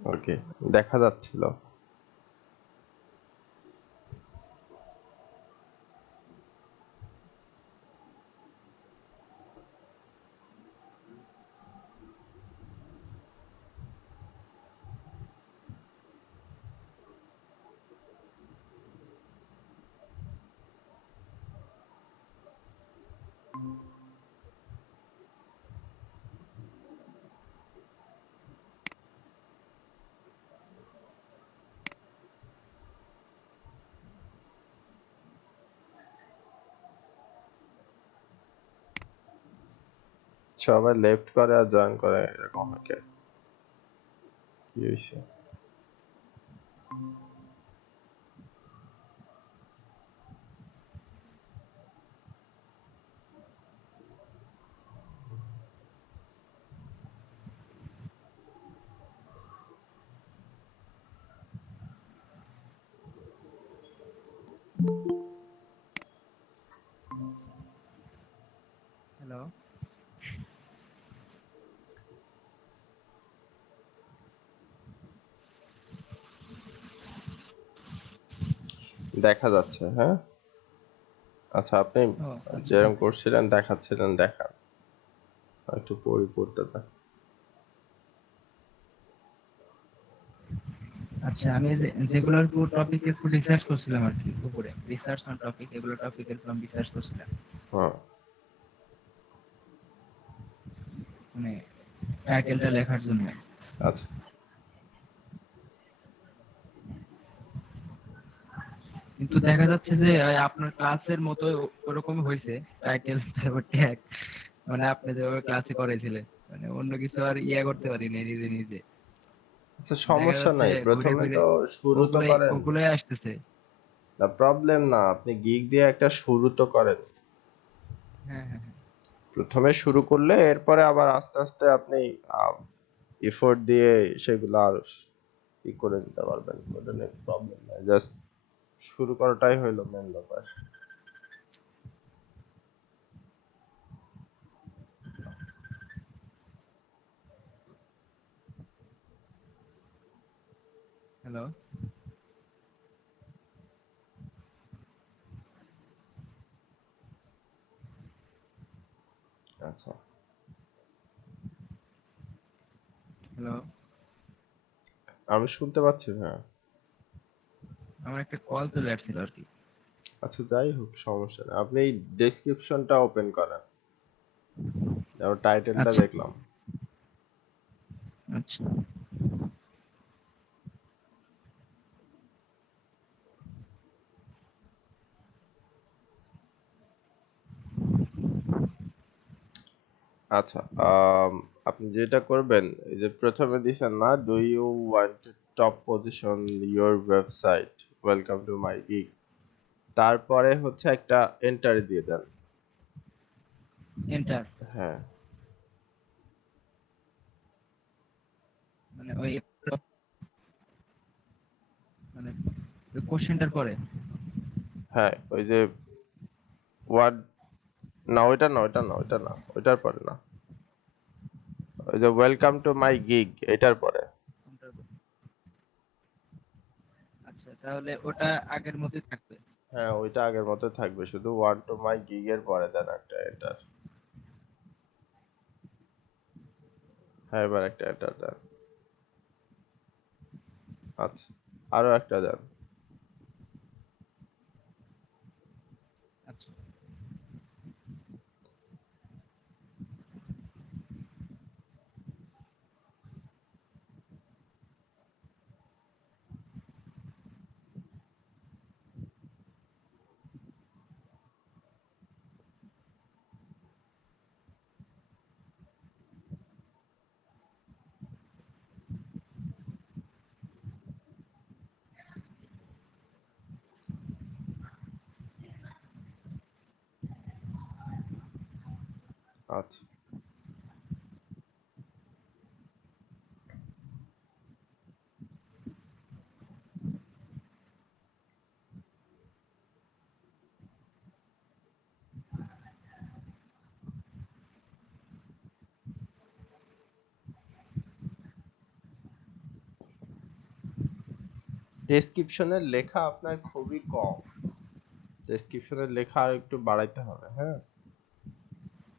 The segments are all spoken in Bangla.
ওকে, দেখা যাচ্ছিল। সবাই লেফট করে আর জয়েন করে, এরকম হয় কি হয়েছে? হ্যালো। দেখা যাচ্ছে, হ্যাঁ। আচ্ছা, আপনি ও আচ্ছা যেরকম আচ্ছা। করছিলেন দেখাচ্ছিলেন, দেখান একটু পড়তে দেন। আচ্ছা আমি যেগুলোর উপর টপিক একটু রিসার্চ করছিলাম আর কি, উপরে রিসার্চ অন টপিক, এগুলো টপিকের উপর আমি রিসার্চ করছিলাম, হ্যাঁ, মানে টাইটেলটা লেখার জন্য। আচ্ছা। কিন্তু দেখা যাচ্ছে যে আপনার ক্লাসের মতো ওরকম হয়েছে, টাইটেল তারপর ট্যাগ, মানে আপনি যেভাবে ক্লাসে করেছিলেন, মানে অন্য কিছু আর ইয়ে করতে পারিনি নিজে নিজে। আচ্ছা, দেখা সমস্যা যাচ্ছে নাই, ঘুরে প্রথমে ফিরে তো শুরু তো ওগুলোই করেন। ওগুলোই আসতেছে। না, প্রবলেম না, আপনি গিগ দিয়ে একটা শুরু তো করেন। হ্যাঁ হ্যাঁ হ্যাঁ। প্রথমে শুরু করলে এরপরে আবার আস্তে আস্তে আপনি এফোর্ট দিয়ে সেগুলো আর ই করে দিতে পারবেন, ওটা নিয়ে প্রবলেম নাই। জাস্ট শুরু করাটাই হইলো মেন ব্যাপার। হ্যালো। আচ্ছা, হ্যালো। আমি শুনতে পাচ্ছি, হ্যাঁ। আমার একটা কল চলে আসছিল আর কি। আচ্ছা, যাই হোক, সমস্যা নেই, আপনি এই ডেসক্রিপশনটা ওপেন করেন। তারপর টাইটেলটা আচ্ছা দেখলাম। আচ্ছা। আচ্ছা, আপনি যেটা করবেন, এই যে প্রথমে দিছেন না, do you want to top position your website, welcome to my gig, তারপরে হচ্ছে একটা এন্টার দিয়ে দেন। এন্টার, হ্যাঁ, মানে ওই মানে কোশ্চেনটার পরে। হ্যাঁ, ওই যে ওয়ার্ড, না ওইটা না, ওইটা না, ওইটা না, ওইটার পরে না, ওই যে ওয়েলকাম টু মাই গিগ এটার পরে। কোনটার পরে? আচ্ছা তাহলে ওটা আগের মতোই থাকবে। হ্যাঁ, ওইটা আগের মতো থাকবে, শুধু ওয়ান টু মাই গিগ এর পরে দেন একটা এন্টার। হ্যাঁ, এবার একটা এন্টার দেন। আচ্ছা, আরো একটা দেন। আচ্ছা আচ্ছা, ডেসক্রিপশনের লেখা আপনার খুবই কম। ডেসক্রিপশনের লেখা আর একটু বাড়াইতে হবে, হ্যাঁ?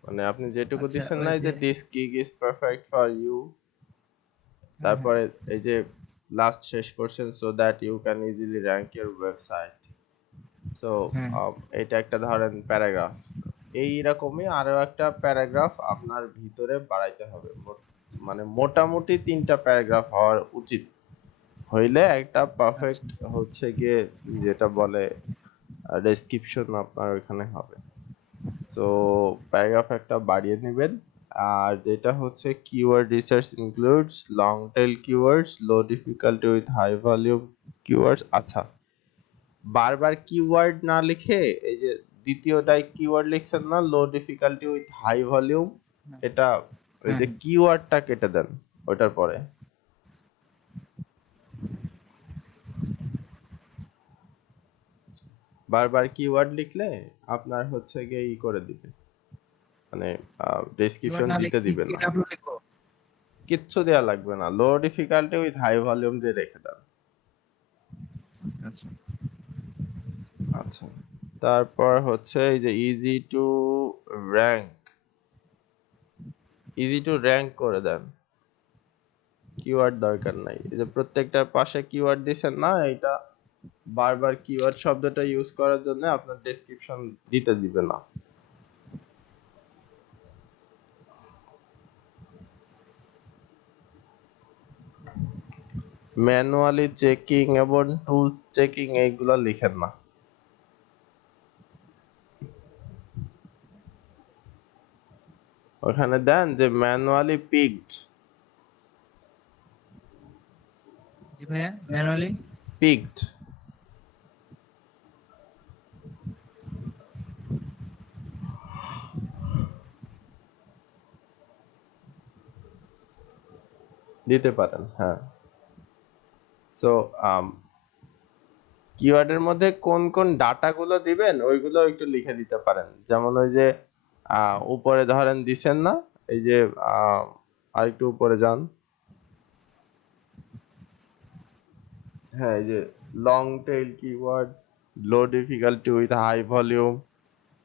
মানে আপনি যেটুকু আচ্ছা দিচ্ছেন ওই না, এই যে যে this gig is perfect for you, হ্যাঁ হ্যাঁ তারপরে এই যে লাস্ট শেষ করছেন, so that you can easily rank your website. So হ্যাঁ এটা একটা ধরেন প্যারাগ্রাফ। এই রকমই আরো একটা প্যারাগ্রাফ আপনার ভিতরে বাড়াইতে হবে। মানে মোটামুটি 3টা প্যারাগ্রাফ হওয়ার উচিত, হইলে একটা আচ্ছা পারফেক্ট হচ্ছে গিয়ে যেটা বলে ডেসক্রিপশন আপনার ওইখানে হবে। সো প্যারাগ্রাফ একটা বাড়িয়ে নেবেন। আর যেটা হচ্ছে keyword research includes long tail keywords, low difficulty with high volume keywords. আচ্ছা, বারবার কিওয়ার্ড না লিখে এই যে দ্বিতীয়টায় কিওয়ার্ড লিখছেন না, লো ডিফিকাল্টি উইথ হাই ভলিউম, হ্যাঁ এটা ওই হ্যাঁ যে কিওয়ার্ডটা কেটে দেন ওটার পরে। বারবার কিওয়ার্ড লিখলে আপনার হচ্ছে গিয়ে ই করে দিবে, মানে কিওয়ার্ড ডেসক্রিপশন না দিতে লিখে দিবে না। কিডাব্লিউ লিখবো। কিচ্ছু দেয়া লাগবে না, লো ডিফিকাল্টি উইথ হাই ভলিউম দিয়ে রেখে দেন। আচ্ছা আচ্ছা, তারপর হচ্ছে এই যে easy to rank, easy to rank করে দেন। কিওয়ার্ড দরকার নাই, এই যে প্রত্যেকটার পাশে কিওয়ার্ড দিছেন না, এটা বারবার কিওয়ার্ড শব্দটা ইউজ করার জন্য আপনার ডেসক্রিপশন দিতে দিবে না। ম্যানুয়ালি চেকিং এবং টুলস চেকিং এইগুলা লিখেন না। ওখানে দেন যে ম্যানুয়ালি পিকড, জি ভাইয়া ম্যানুয়ালি পিকড দিতে পারেন, হ্যাঁ। সো কিওয়ার্ডের মধ্যে কোন কোন ডাটাগুলো দিবেন ওইগুলো একটু লিখে দিতে পারেন। যেমন ওই যে উপরে ধরেন দিছেন না, এই যে আরেকটু উপরে যান, হ্যাঁ, এই যে long tail keyword, low difficulty with high volume,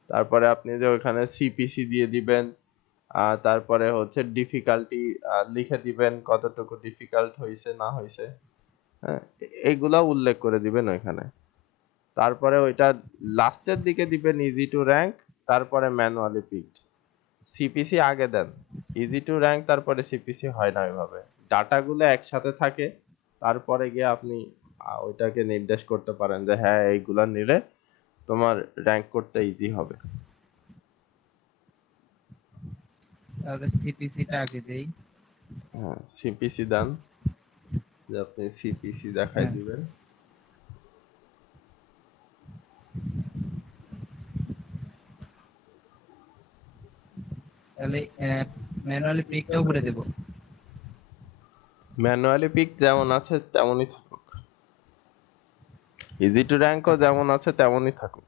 তারপরে আপনি যে ওখানে সিপিসি দিয়ে দিবেন, তারপরে হচ্ছে ডিফিকাল্টি লিখে দিবেন কতটুকু ডিফিকাল্ট হয়েছে না হয়েছে, হ্যাঁ, এইগুলা উল্লেখ করে দিবেন ওইখানে। তারপরে ওইটা লাস্টের দিকে দিবেন ইজি টু র্যাঙ্ক, তারপরে ম্যানুয়ালি পিকড। সিপিসি আগে দেন, ইজি টু র্যাঙ্ক তারপরে সিপিসি হয় না ওইভাবে, ডাটাগুলো একসাথে থাকে, তারপরে গিয়ে আপনি ওইটাকে নির্দেশ করতে পারেন যে হ্যাঁ এইগুলা নিলে তোমার র্যাঙ্ক করতে ইজি হবে। তাহলে সিপিসিটা আগে দেই। হ্যাঁ, সিপিসি দেন, যে আপনি সিপিসি দেখাই হ্যাঁ দিবেন। তাহলে ম্যানুয়ালি পিকটাও করে দেবো। ম্যানুয়ালি পিক যেমন আছে তেমনই থাকুক, ইজি টু র্যাঙ্কও আচ্ছা যেমন আছে তেমনই থাকুক।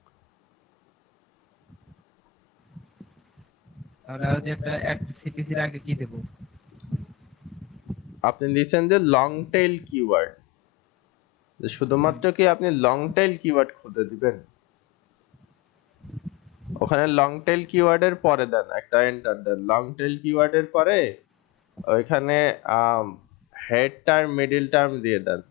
তাহলে আর যে একটা সিপিসির আগে কি দেবো? আপনি দিচ্ছেন যে লং টেইল কিওয়ার্ড, যে হুম, শুধুমাত্র কি আপনি লং টেইল কিওয়ার্ড খুঁজে দিবেন, ওখানে লং টেইল কিওয়ার্ডের পরে দেন একটা এন্টার দেন, লং টেইল কিওয়ার্ডের পরে ওইখানে হেড টার্ম মিডল টার্ম দিয়ে দেন,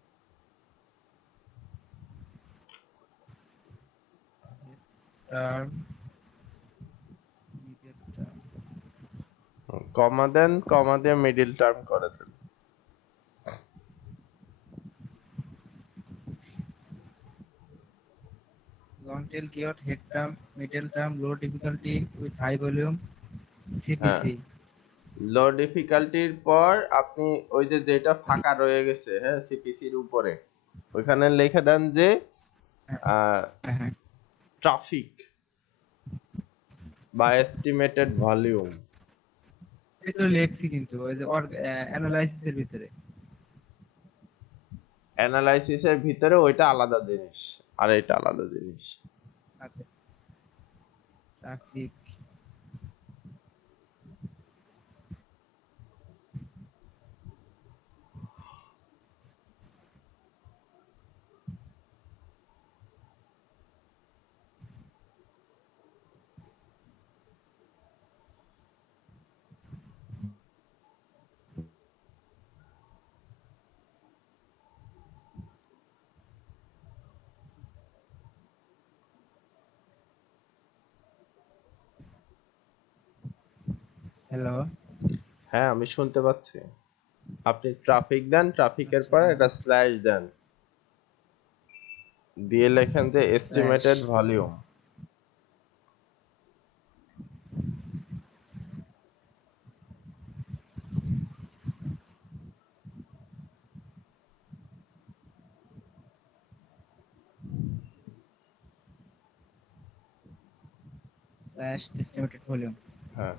টার্ম মিডিয়াম টার্ম কমা দেন, কমা দিয়ে মিডল টার্ম করে দেন। Long tail keyword head term middle term low difficulty with high volume হ্যাঁ, সিপিসি। লো ডিফিকাল্টির পর আপনি ওই যে যেটা ফাঁকা রয়ে গেছে, হ্যাঁ, সিপিসির উপরে ওইখানে লিখে দেন যে হ্যাঁ আহ হ্যাঁ হ্যাঁ ট্রাফিক বা এস্টিমেটেড ভলিউম। এটা লেখছি কিন্তু ওই যে অ্যানালাইসিসের ভিতরে। অ্যানালাইসিসের ভিতরে ওইটা আলাদা জিনিস, আর এটা আলাদা জিনিস। আচ্ছা ট্রাফিক হ্যালো। হ্যাঁ, আমি শুনতে পাচ্ছি। আপনি ট্রাফিক দেন, ট্রাফিকের আচ্ছা, পরে একটা স্ল্যাশ দেন, দিয়ে লেখেন যে slash. Estimated volume. Slash estimated volume. হ্যাঁ,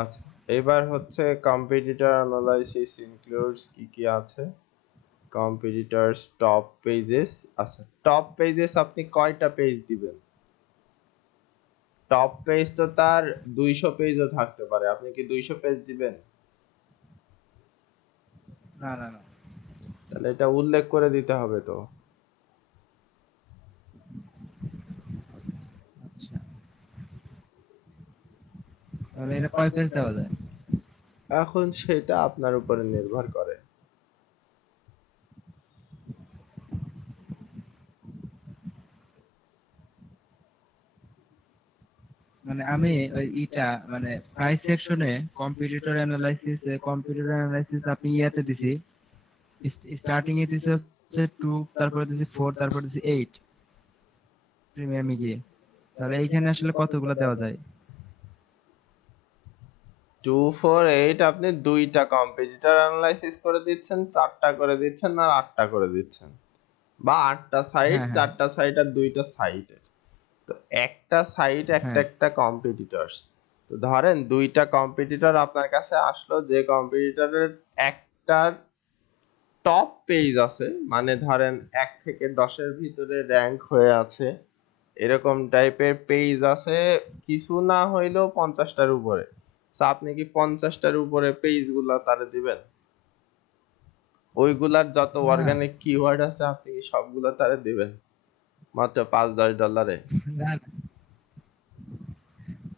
আচ্ছা। এবার হচ্ছে কম্পিটিটর অ্যানালাইসিস ইনক্লুডস কি কি আছে। Competitors top pages. আচ্ছা, টপ পেজেস আপনি কয়টা পেজ দিবেন? টপ পেজ তো তার 200 পেজও থাকতে পারে, আপনি কি 200 পেজ দিবেন? না, না, না। তাহলে এটা উল্লেখ করে দিতে হবে তো। আচ্ছা। তাহলে এটা কয় পেজ দেওয়া যায়? এখন সেটা আপনার উপরে নির্ভর করে। মানে আমি ওই ইটা মানে প্রাইস সেকশনে কম্পিটিটর অ্যানালাইসিস আপনি ইয়াতে দিছি, স্টার্টিং এ দিছি হচ্ছে 2, তারপরে দিছি 4, তারপরে দিছি 8 প্রিমিয়ামে গিয়ে। তাহলে এইখানে আসলে কতগুলো দেওয়া যায়? 248 আপনি দুইটা কম্পিটিটর অ্যানালাইসিস করে দিচ্ছেন, চারটা করে দিচ্ছেন, আর আটটা করে দিচ্ছেন, বা আটটা সাইট, হ্যাঁ, হ্যাঁ, চারটা সাইট আর দুইটা সাইটের। তো একটা সাইট একটা হ্যাঁ, একটা কম্পিটিটরস। তো ধরেন দুইটা কম্পিটিটর আপনার কাছে আসলো, যে কম্পিটিটরের একটার টপ পেজ আছে, মানে ধরেন 1 থেকে 10-এর ভিতরে র্যাঙ্ক হয়ে আছে, এরকম টাইপের পেজ আছে, কিছু না হইলেও 50টার উপরে। তো আপনি কি 50টার উপরে পেজ গুলা তারে দিবেন? ওইগুলার যত না, অর্গানিক কিওয়ার্ড আছে আপনি কি সবগুলা তারে দিবেন মাত্র $5-10? না,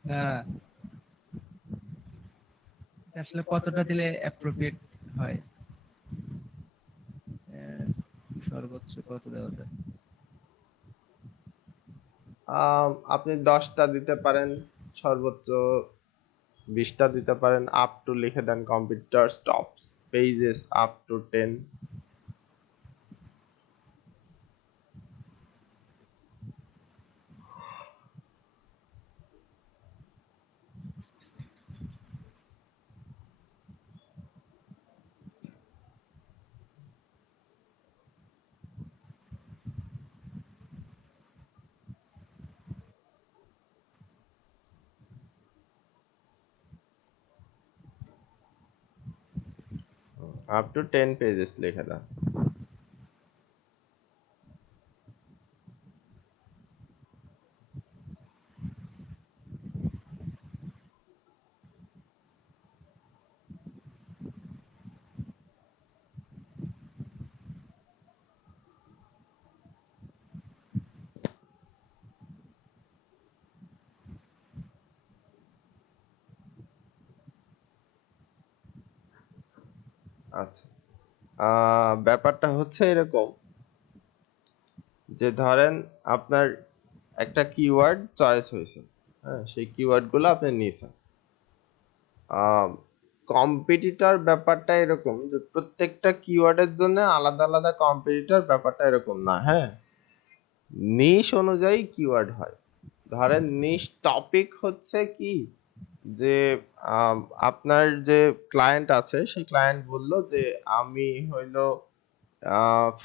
না, আসলে কতটা দিলে অ্যাপ্রোপ্রিয়েট হয়? আহ, সর্বোচ্চ কত দেওয়া যায়? আপনি 10টা দিতে পারেন, সর্বোচ্চ 20টা দিতে পারেন, আপ টু লিখে দেন computer stops pages up to 10। Up to 10 pages লিখে দেন। আচ্ছা, ব্যাপারটা হচ্ছে এরকম যে ধরেন আপনার একটা কিওয়ার্ড চয়েস হয়েছে, হ্যাঁ, সেই কিওয়ার্ড গুলো আপনি নিয়েছেন। কম্পিটিটর ব্যাপারটা এরকম যে প্রত্যেকটা কিওয়ার্ডের জন্য আলাদা আলাদা কম্পিটিটর, ব্যাপারটা এরকম না, হ্যাঁ। নিশ অনুযায়ী কিওয়ার্ড হয়। ধরেন নিশ টপিক হচ্ছে কি, যে আম, আপনার যে ক্লায়েন্ট আছে সেই ক্লায়েন্ট বলল যে আমি হইলো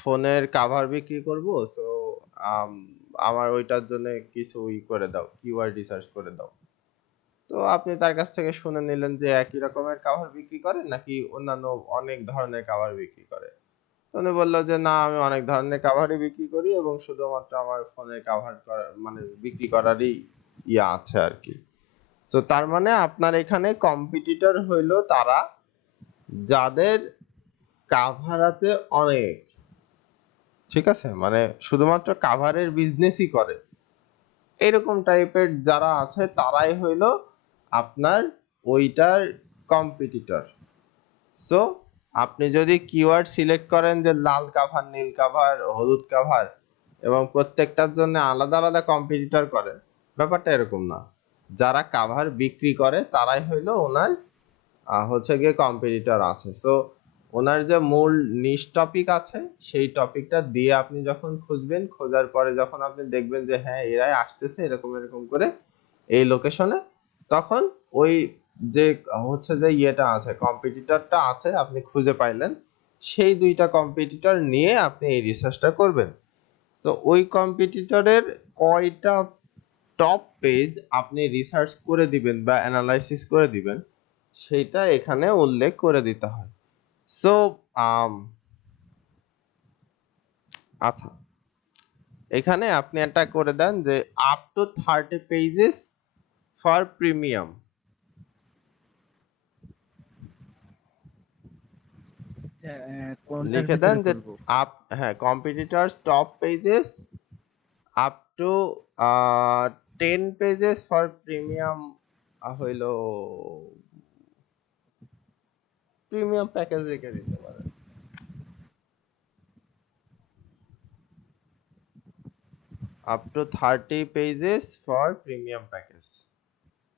ফোনের কাভার বিক্রি করব, সো আমার ওইটার জন্য কিছু করে দাও, কিওয়ার্ড রিসার্চ করে দাও। তো আপনি তার কাছ থেকে শুনে নিলেন যে একই রকমের কাভার বিক্রি করে নাকি অন্যান্য অনেক ধরনের কাভার বিক্রি করে। তো উনি বলল যে না, আমি অনেক ধরনের কাভারই বিক্রি করি এবং শুধুমাত্র আমার ফোনের কাভার মানে বিক্রি করারই ইয়া আছে আর কি। তো তার মানে আপনার এখানে কম্পিটিটর হইলো তারা যাদের কাভার আছে অনেক, ঠিক আছে, মানে শুধুমাত্র কাভারের বিজনেসই করে, এরকম টাইপের যারা আছে তারাই হইলো আপনার ওইটার কম্পিটিটর। সো আপনি যদি কিওয়ার্ড সিলেক্ট করেন যে লাল কাভার, নীল কাভার, হলুদ কাভার, এবং প্রত্যেকটার জন্য আলাদা আলাদা কম্পিটিটর করেন, ব্যাপারটা এরকম না। যারা কাভার বিক্রি করে তারাই হইলো ওনার হচ্ছে গিয়ে কম্পিটিটর আছে। সো ওনার যে মূল নিশ টপিক আছে সেই টপিকটা দিয়ে আপনি যখন খুঁজবেন, খোঁজার পরে যখন আপনি দেখবেন যে হ্যাঁ এরাই আসতেছে এরকম এরকম করে এই লোকেশনে, তখন ওই যে হচ্ছে যে ইয়েটা আছে, কম্পিটিটরটা আছে আপনি খুঁজে পাইলেন, সেই দুইটা কম্পিটিটর নিয়ে আপনি এই রিসার্চটা করবেন। সো ওই কম্পিটিটরের কয়টা টপ পেজ আপনি রিসার্চ করে দিবেন বা অ্যানালাইসিস করে দিবেন সেইটা এখানে উল্লেখ করে দিতে হয়। সো আচ্ছা, এখানে আপনি একটা করে দেন যে up to 30 pages for premium, কোনটার লিখে দেন ভিতরে যে করবো? আপ, হ্যাঁ, competitors top pages up to 10 pages for premium, হইল প্রিমিয়াম প্যাকেজ রেখে দিতে পারেন। Up two 30 pages for premium package,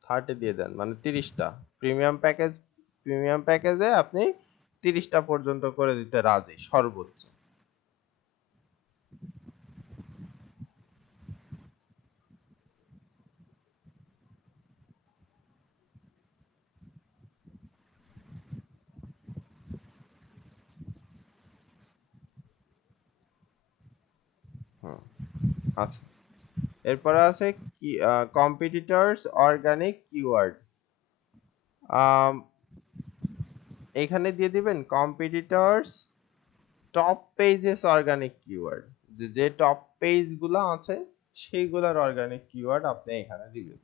30 দিয়ে দেন মানে 30টা প্রিমিয়াম প্যাকেজ। প্রিমিয়াম প্যাকেজে আপনি 30টা পর্যন্ত করে দিতে রাজি সর্বোচ্চ। হুম, আচ্ছা, এরপরে আছে কি কম্পিটিটরস অর্গানিক কিওয়ার্ড। এখানে দিয়ে দিবেন competitors top pages organic keyword, যে যে টপ পেজ গুলো আছে সেইগুলোর অর্গানিক কিওয়ার্ড আপনি এখানে দিবেন।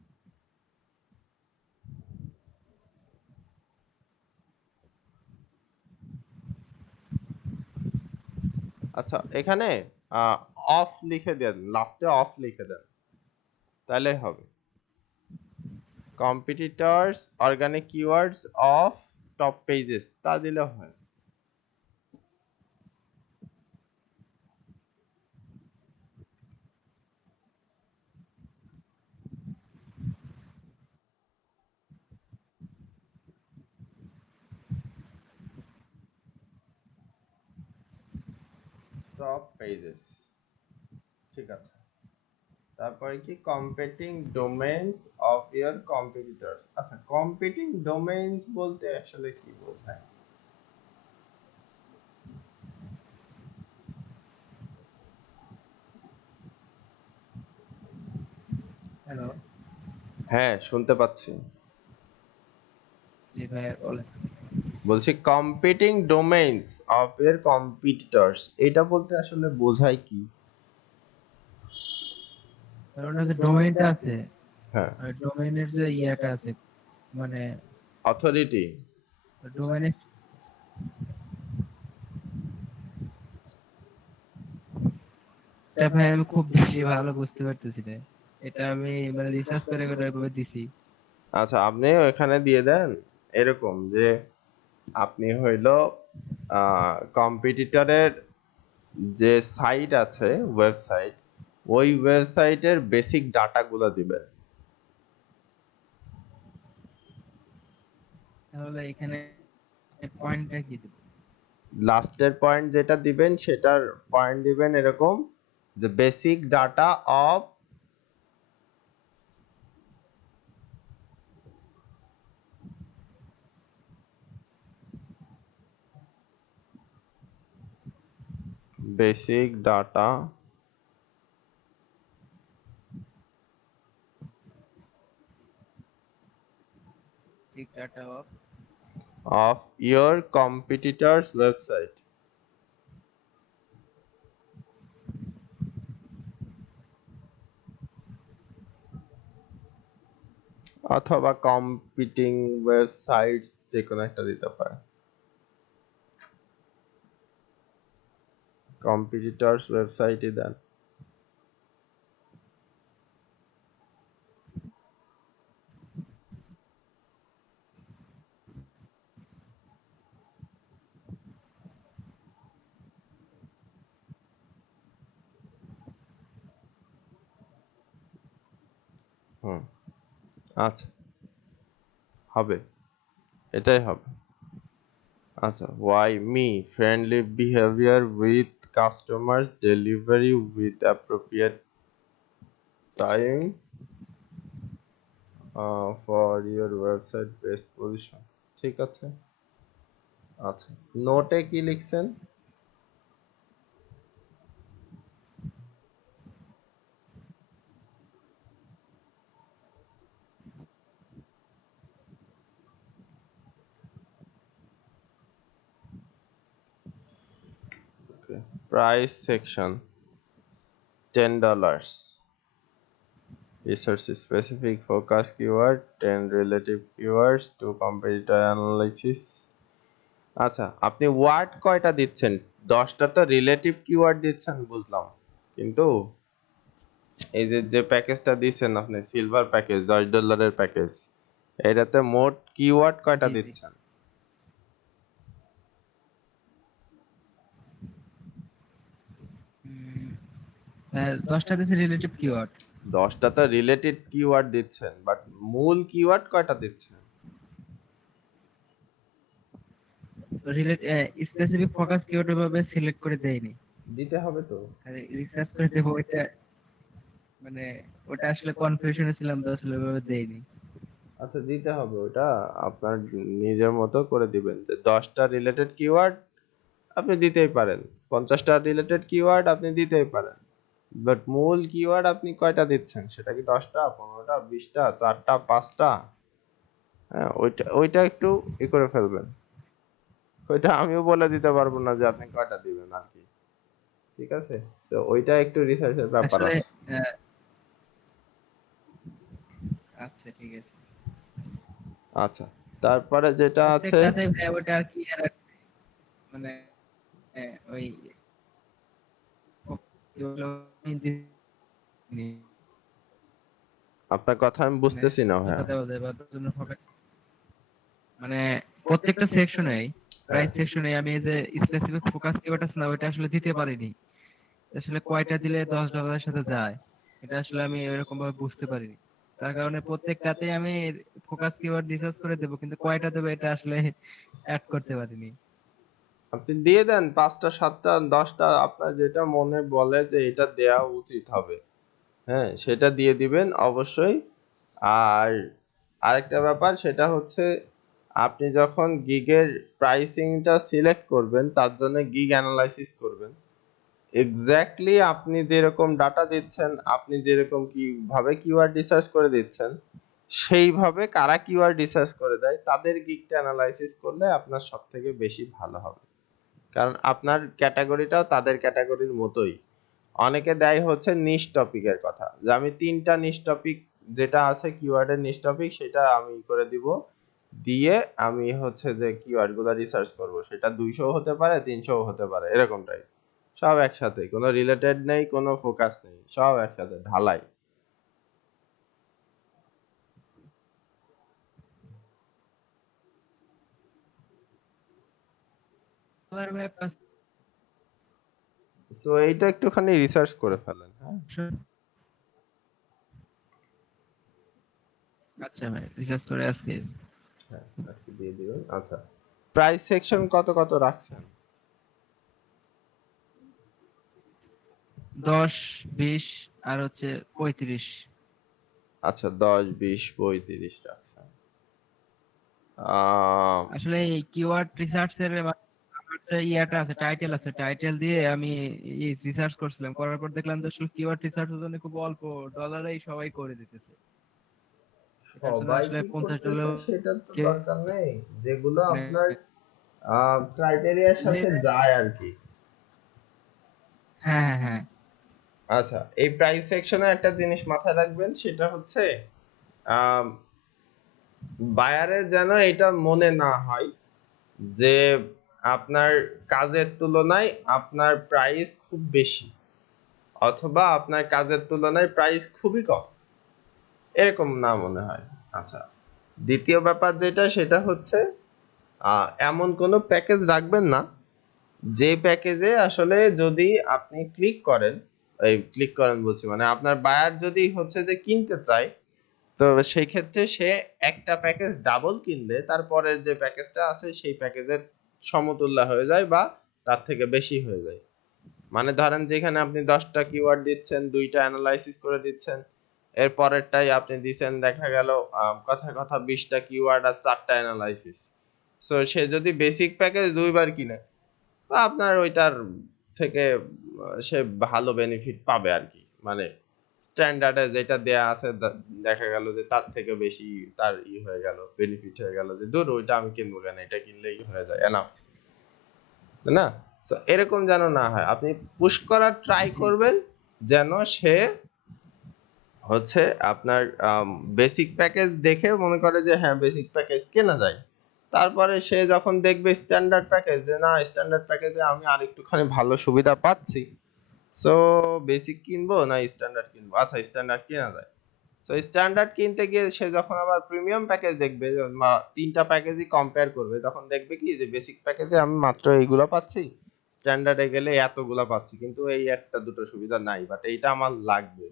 আচ্ছা, এখানে অফ লিখে দেন, লাস্টে অফ লিখে দেন, তাহলে হবে competitors organic keywords of top pages, তা দিলে হয়। টপ পেজেস, ঠিক আছে। তারপরে কি competing domains of year competitors. আচ্ছা, কম্পিটিং ডোমেইনস বলতে আসলে কি বোঝায়? হ্যালো। হ্যাঁ, শুনতে পাচ্ছি। জি ভাইয়া বলেন। বলছি competing domains of year competitors, এটা বলতে আসলে বোঝায় কি? কারণ যে ডোমেইনটা আছে, হ্যাঁ, ডোমেইনের যে ইয়াটা আছে, মানে অথরিটি। ডোমেইনের, এটা ভাই আমি খুব বেশি ভালো বুঝতে পারতেছি না। এটা আমি মানে রিসার্চ করে করে ওইভাবে দিছি। আচ্ছা, আপনি এখানে দিয়ে দেন এরকম যে আপনি হইলো কম্পিটিটরের যে সাইট আছে, ওয়েবসাইট, ওই ওয়েবসাইটের বেসিক ডাটাগুলো দিবেন। তাহলে এখানে পয়েন্টটা কি দেব? লাস্টের পয়েন্ট যেটা দিবেন সেটার পয়েন্ট দিবেন এরকম যে basic data of, basic data ঠিক data of. Of your competitors website, অথবা কম্পিটিং ওয়েবসাইটস যে কোনো একটা দিতে পারে, কম্পিটিটরস ওয়েবসাইটই দেন। হুম, আচ্ছা, হবে, এটাই হবে। আচ্ছা, why me? Friendly behavior with customers, delivery with appropriate time for your website best position. ঠিক আছে। আচ্ছা, নোটে কি লিখছেন? Okay. Price section $10. Research specific focus keyword, 10 relative keywords to competitor analysis. আচ্ছা, আপনি ওয়ার্ড কয়টা দিচ্ছেন? 10টা তো রিলেটিভ কিওয়ার্ড দিচ্ছেন বুঝলাম, কিন্তু এই যে প্যাকেজটা দিচ্ছেন আপনি, সিলভার প্যাকেজ, $10 প্যাকেজ, এটাতে মোট কিওয়ার্ড কয়টা জি জি। দিচ্ছেন? 10টা দিচ্ছে রিলেটিভ কিওয়ার্ড। 10টা তো রিলেটেড কিওয়ার্ড দিচ্ছেন, বাট মূল কিওয়ার্ড কয়টা দিচ্ছেন? রিলেট স্পেসিফিক ফোকাস কিওয়ার্ড ভাবে সিলেক্ট করে দেয়নি। দিতে হবে তো। আরে রিসার্চ করে দেবো ওইটা, মানে ওটা আসলে কনফিউশনে ছিলাম তো আসলে ওইভাবে দেইনি। আচ্ছা, দিতে হবে ওটা, আপনার নিজের মতো করে দিবেন যে 10টা রিলেটেড কিওয়ার্ড আপনি দিতেই পারেন, 50টা রিলেটেড কিওয়ার্ড আপনি দিতেই পারেন, বাট মূল কিওয়ার্ড আপনি কয়টা দিচ্ছেন? সেটা কি 10টা, 15টা, 20টা, 4টা, 5টা? হ্যাঁ, ওইটা একটু করে ফেলবেন। ওইটা আমিও বলে দিতে পারবো না যে আপনি কয়টা দিবেন আর কি। ঠিক আছে, তো ওইটা একটু রিসার্চের ব্যাপার আসলে আছে। আহ, আচ্ছা ঠিক আছে। আচ্ছা, তারপরে যেটা আছে, প্রত্যেকটাতে ভাই ওটা আর কি আর মানে ওই আপনার কথা আমি মানে বুঝতেছি না ভাইয়া। দেওয়া যায় বা জন্য মানে প্রত্যেকটা সেকশনে, হ্যাঁ, প্রাইস সেকশনে আমি এই যে স্পেসিফিক ফোকাস কিওয়ার্ড আছে না ওইটা আসলে দিতে পারিনি। আসলে কয়টা দিলে $10 সাথে যায় এটা আসলে আমি এরকম ভাবে বুঝতে পারিনি। তার কারণে প্রত্যেকটাতে আমি ফোকাস কিওয়ার্ড রিসার্চ করে দেবো, কিন্তু কয়টা দেবো এটা আসলে অ্যাড করতে পারিনি। আপনি দিয়ে দেন 5টা, 7টা, 10টা, আপনার যেটা মনে বলে যে এটা দেয়া উচিত হবে, হ্যাঁ সেটা দিয়ে দিবেন অবশ্যই। আর আরেকটা ব্যাপার সেটা হচ্ছে, আপনি যখন গিগের প্রাইসিংটা সিলেক্ট করবেন তার জন্য গিগ অ্যানালাইসিস করবেন। এক্স্যাক্টলি আপনি যেরকম ডাটা দিচ্ছেন, আপনি যেরকম কিভাবে কিওয়ার্ড রিসার্চ করে দিচ্ছেন, সেইভাবে কারা কিওয়ার্ড রিসার্চ করে দেয় তাদের গিগটা অ্যানালাইসিস করলে আপনার সব থেকে বেশি ভালো হবে। কারণ আপনার ক্যাটাগরিটাও তাদের ক্যাটাগরির মতোই। অনেকে দেয় হচ্ছে নিশ টপিকের কথা, যে আমি 3টা নিশ টপিক যেটা আছে কিওয়ার্ডের নিশ টপিক সেটা আমি করে দিব, দিয়ে আমি হচ্ছে যে কিওয়ার্ড গুলো রিসার্চ করব, সেটা 200 হতে পারে, 300 হতে পারে, এরকমটাই সব একসাথে, কোনো রিলেটেড নেই, কোনো ফোকাস নেই, সব একসাথে ঢালাই। আবার ভাই সো এইটা একটুখানি রিসার্চ করে ফেলেন, হ্যাঁ। আচ্ছা ভাই রিসার্চ করে আজকে হ্যাঁ, আজকে দিয়ে দিবেন। আচ্ছা, প্রাইস সেকশন কত কত রাখছেন? 10, 20 আর হচ্ছে 35। আচ্ছা, 10, 20, 35 রাখছেন। আহ আসলে এই কিওয়ার্ড রিসার্চ এর আমার যে ইয়াটা আছে, টাইটেল আছে, টাইটেল দিয়ে আমি রিসার্চ করছিলাম, করার পর দেখলাম যে আসলে কিওয়ার্ড রিসার্চের জন্য খুব অল্প ডলারেই সবাই করে দিতেছে। এটার জন্য সবাই আসলে কি 50 করতেছে ডলার সেটার তো কে দরকার নেই, যেগুলো মানে আপনার ক্রাইটেরিয়ার সাথে যায় আর কি। হ্যাঁ হ্যাঁ হ্যাঁ। আচ্ছা, এই প্রাইস সেকশনে একটা জিনিস মাথায় রাখবেন, সেটা হচ্ছে বায়ারের যেন এটা মনে না হয় যে আপনার কাজের তুলনায় আপনার প্রাইস খুব বেশি, অথবা আপনার কাজের তুলনায় প্রাইস খুবই কম, এরকম না মনে হয়। আচ্ছা, দ্বিতীয় ব্যাপার যেটা সেটা হচ্ছে এমন কোনো প্যাকেজ রাখবেন না যে প্যাকেজে আসলে যদি আপনি ক্লিক করেন, এই ক্লিক করেন বলছি মানে আপনার বায়ার যদি হচ্ছে যে কিনতে চায়, তো সেই ক্ষেত্রে সে একটা প্যাকেজ ডাবল কিনলে তারপরের যে প্যাকেজটা আছে সেই প্যাকেজের সমতুল্য হয়ে যায় বা তার থেকে বেশি হয়ে যায়। মানে ধরেন যেখানে আপনি 10টা কিওয়ার্ড দিচ্ছেন, 2টা অ্যানালাইসিস করে দিচ্ছেন, এর পরেরটাই আপনি দিচ্ছেন দেখা গেল কথায় কথা 20টা কিওয়ার্ড আর 4টা অ্যানালাইসিস। সো সে যদি বেসিক প্যাকেজ 2বার কিনে, তো আপনার ওইটার থেকে সে ভালো বেনিফিট পাবে আর কি। মানে স্ট্যান্ডার্ডে যেটা দেয়া আছে দেখা গেল যে তার থেকে বেশি তার হয়ে গেল, বেনিফিট হয়ে গেল যে দূর ওইটা আমি কিনবো কেন, এটা কিনলেই হয়ে যায় এনাফ, তাই না? তো এরকম যেন না হয়, আপনি পুশ করার ট্রাই জি করবেন যেন সে হচ্ছে আপনার বেসিক প্যাকেজ দেখে মনে করে যে হ্যাঁ বেসিক প্যাকেজ কেনা যায়। তারপরে সে যখন দেখবে স্ট্যান্ডার্ড প্যাকেজ যে না স্ট্যান্ডার্ড প্যাকেজে আমি আর একটুখানি ভালো সুবিধা পাচ্ছি, সো বেসিক কিনবো না স্ট্যান্ডার্ড কিনবো, আচ্ছা স্ট্যান্ডার্ড কেনা যায়। সো স্ট্যান্ডার্ড কিনতে গিয়ে সে যখন আবার প্রিমিয়াম প্যাকেজ দেখবে বা 3টা প্যাকেজই কম্পেয়ার করবে, তখন দেখবে কি যে বেসিক প্যাকেজে আমি মাত্র এইগুলা পাচ্ছি, স্ট্যান্ডার্ডে গেলে এতগুলা পাচ্ছি, কিন্তু এই একটা দুটো সুবিধা নাই, বাট এইটা আমার লাগবে।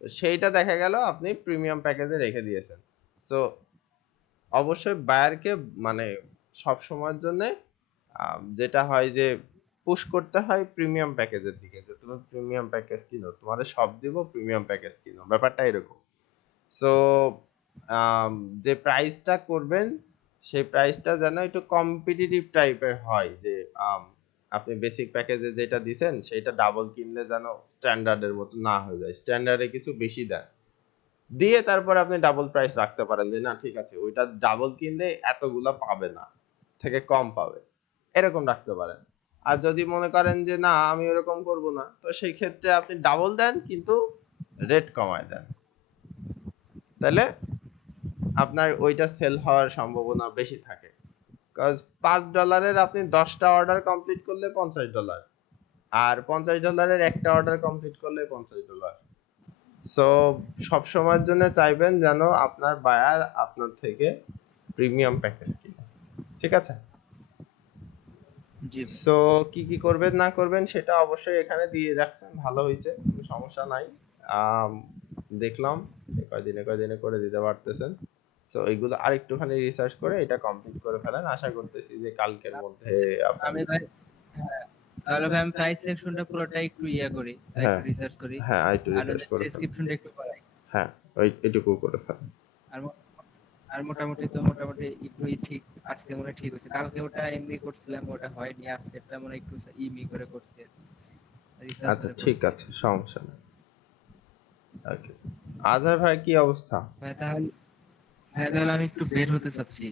তো সেইটা দেখা গেল আপনি প্রিমিয়াম প্যাকেজে রেখে দিয়েছেন। সো অবশ্যই বায়ারকে মানে সব সময়ের জন্য যেটা হয় যে পুশ করতে হয় প্রিমিয়াম প্যাকেজের দিকে, যে তুমি প্রিমিয়াম প্যাকেজ কিনো, তোমাদের সব দিব, প্রিমিয়াম প্যাকেজ কিনো, ব্যাপারটা এরকম। সো যে প্রাইসটা করবেন সেই প্রাইসটা যেন একটু কম্পিটিটিভ টাইপের হয়, যে আপনি বেসিক প্যাকেজে যেটা দিছেন সেটা ডাবল কিনলে যেন স্ট্যান্ডার্ডের মতো না হয়ে যায়, স্ট্যান্ডার্ডে কিছু বেশি দেন, দিয়ে তারপর আপনি ডাবল প্রাইস রাখতে পারেন যে না ঠিক আছে ওইটা ডাবল কিনলে এতগুলা পাবে না, থেকে কম পাবে, এরকম রাখতে পারেন। আর যদি মনে করেন যে না আমি এরকম করব না, তো সেই ক্ষেত্রে আপনি ডাবল দেন কিন্তু রেট কমায় দেন, তাহলে আপনার ওইটা সেল হওয়ার সম্ভাবনা বেশি থাকে। কজ $5 আপনি 10টা অর্ডার কমপ্লিট করলে $50, আর $50 একটা অর্ডার কমপ্লিট করলে $50। সো সব সময়ের জন্য চাইবেন যেন আপনার বায়ার আপনার থেকে প্রিমিয়াম প্যাকেজ কিনে, ঠিক আছে? জি ভাই। সো কি কি করবেন না করবেন সেটা অবশ্যই এখানে দিয়ে রাখছেন, ভালো হয়েছে, কোনো সমস্যা নাই। আম, দেখলাম কয়দিনে কয়দিনে করে দিতে পারতেছেন। তো এইগুলো আরেকটুখানি রিসার্চ করে এটা কমপ্লিট করে ফেলেন, আশা করতেছি যে কালকের মধ্যে আপনার। আমি ভাই, হ্যাঁ, তাহলে ভাই আমি প্রাইস সেকশনটা পুরোটাই একটু করি, একটু হ্যাঁ রিসার্চ করি, হ্যাঁ একটু আর রিসার্চ ওদের করে ফেলেন। ডেসক্রিপশনটা একটু বাড়াই। হ্যাঁ ওই এটুকু করে ফেলেন। আর আর মোটামুটি একটু ঠিক, আজকে মনে হয় ঠিক হয়েছে, কালকে ওটা এমনি করছিলাম ওটা হয়নি, আজকেরটা মনে হয় একটু করে করছি আর কি, রিসার্চ আচ্ছা করে ঠিক করছি। আছে, সমস্যা নেই। ওকে, আজহার ভাই কি অবস্থা? ভাই তাহলে আমি একটু বের হতে চাচ্ছি,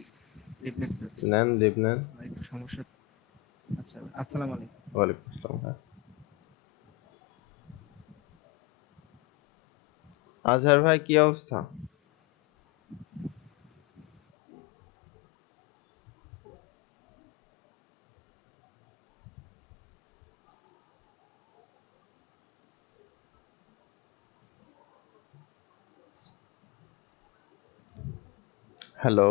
লিভ নিতে চাচ্ছি, নেন লিভ নেন। আমার একটু সমস্যা। আচ্ছা, আসসালামু আলাইকুম। ওয়ালাইকুম আসসালাম। হ্যাঁ আজহার ভাই কি অবস্থা? হ্যালো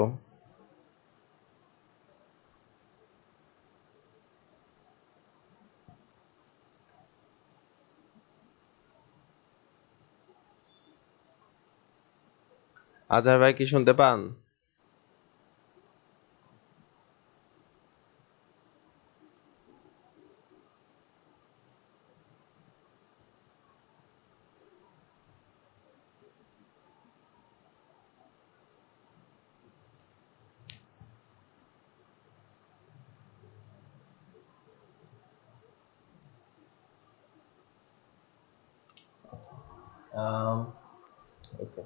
আজহার ভাই, কি শুনতে পান? ওকে,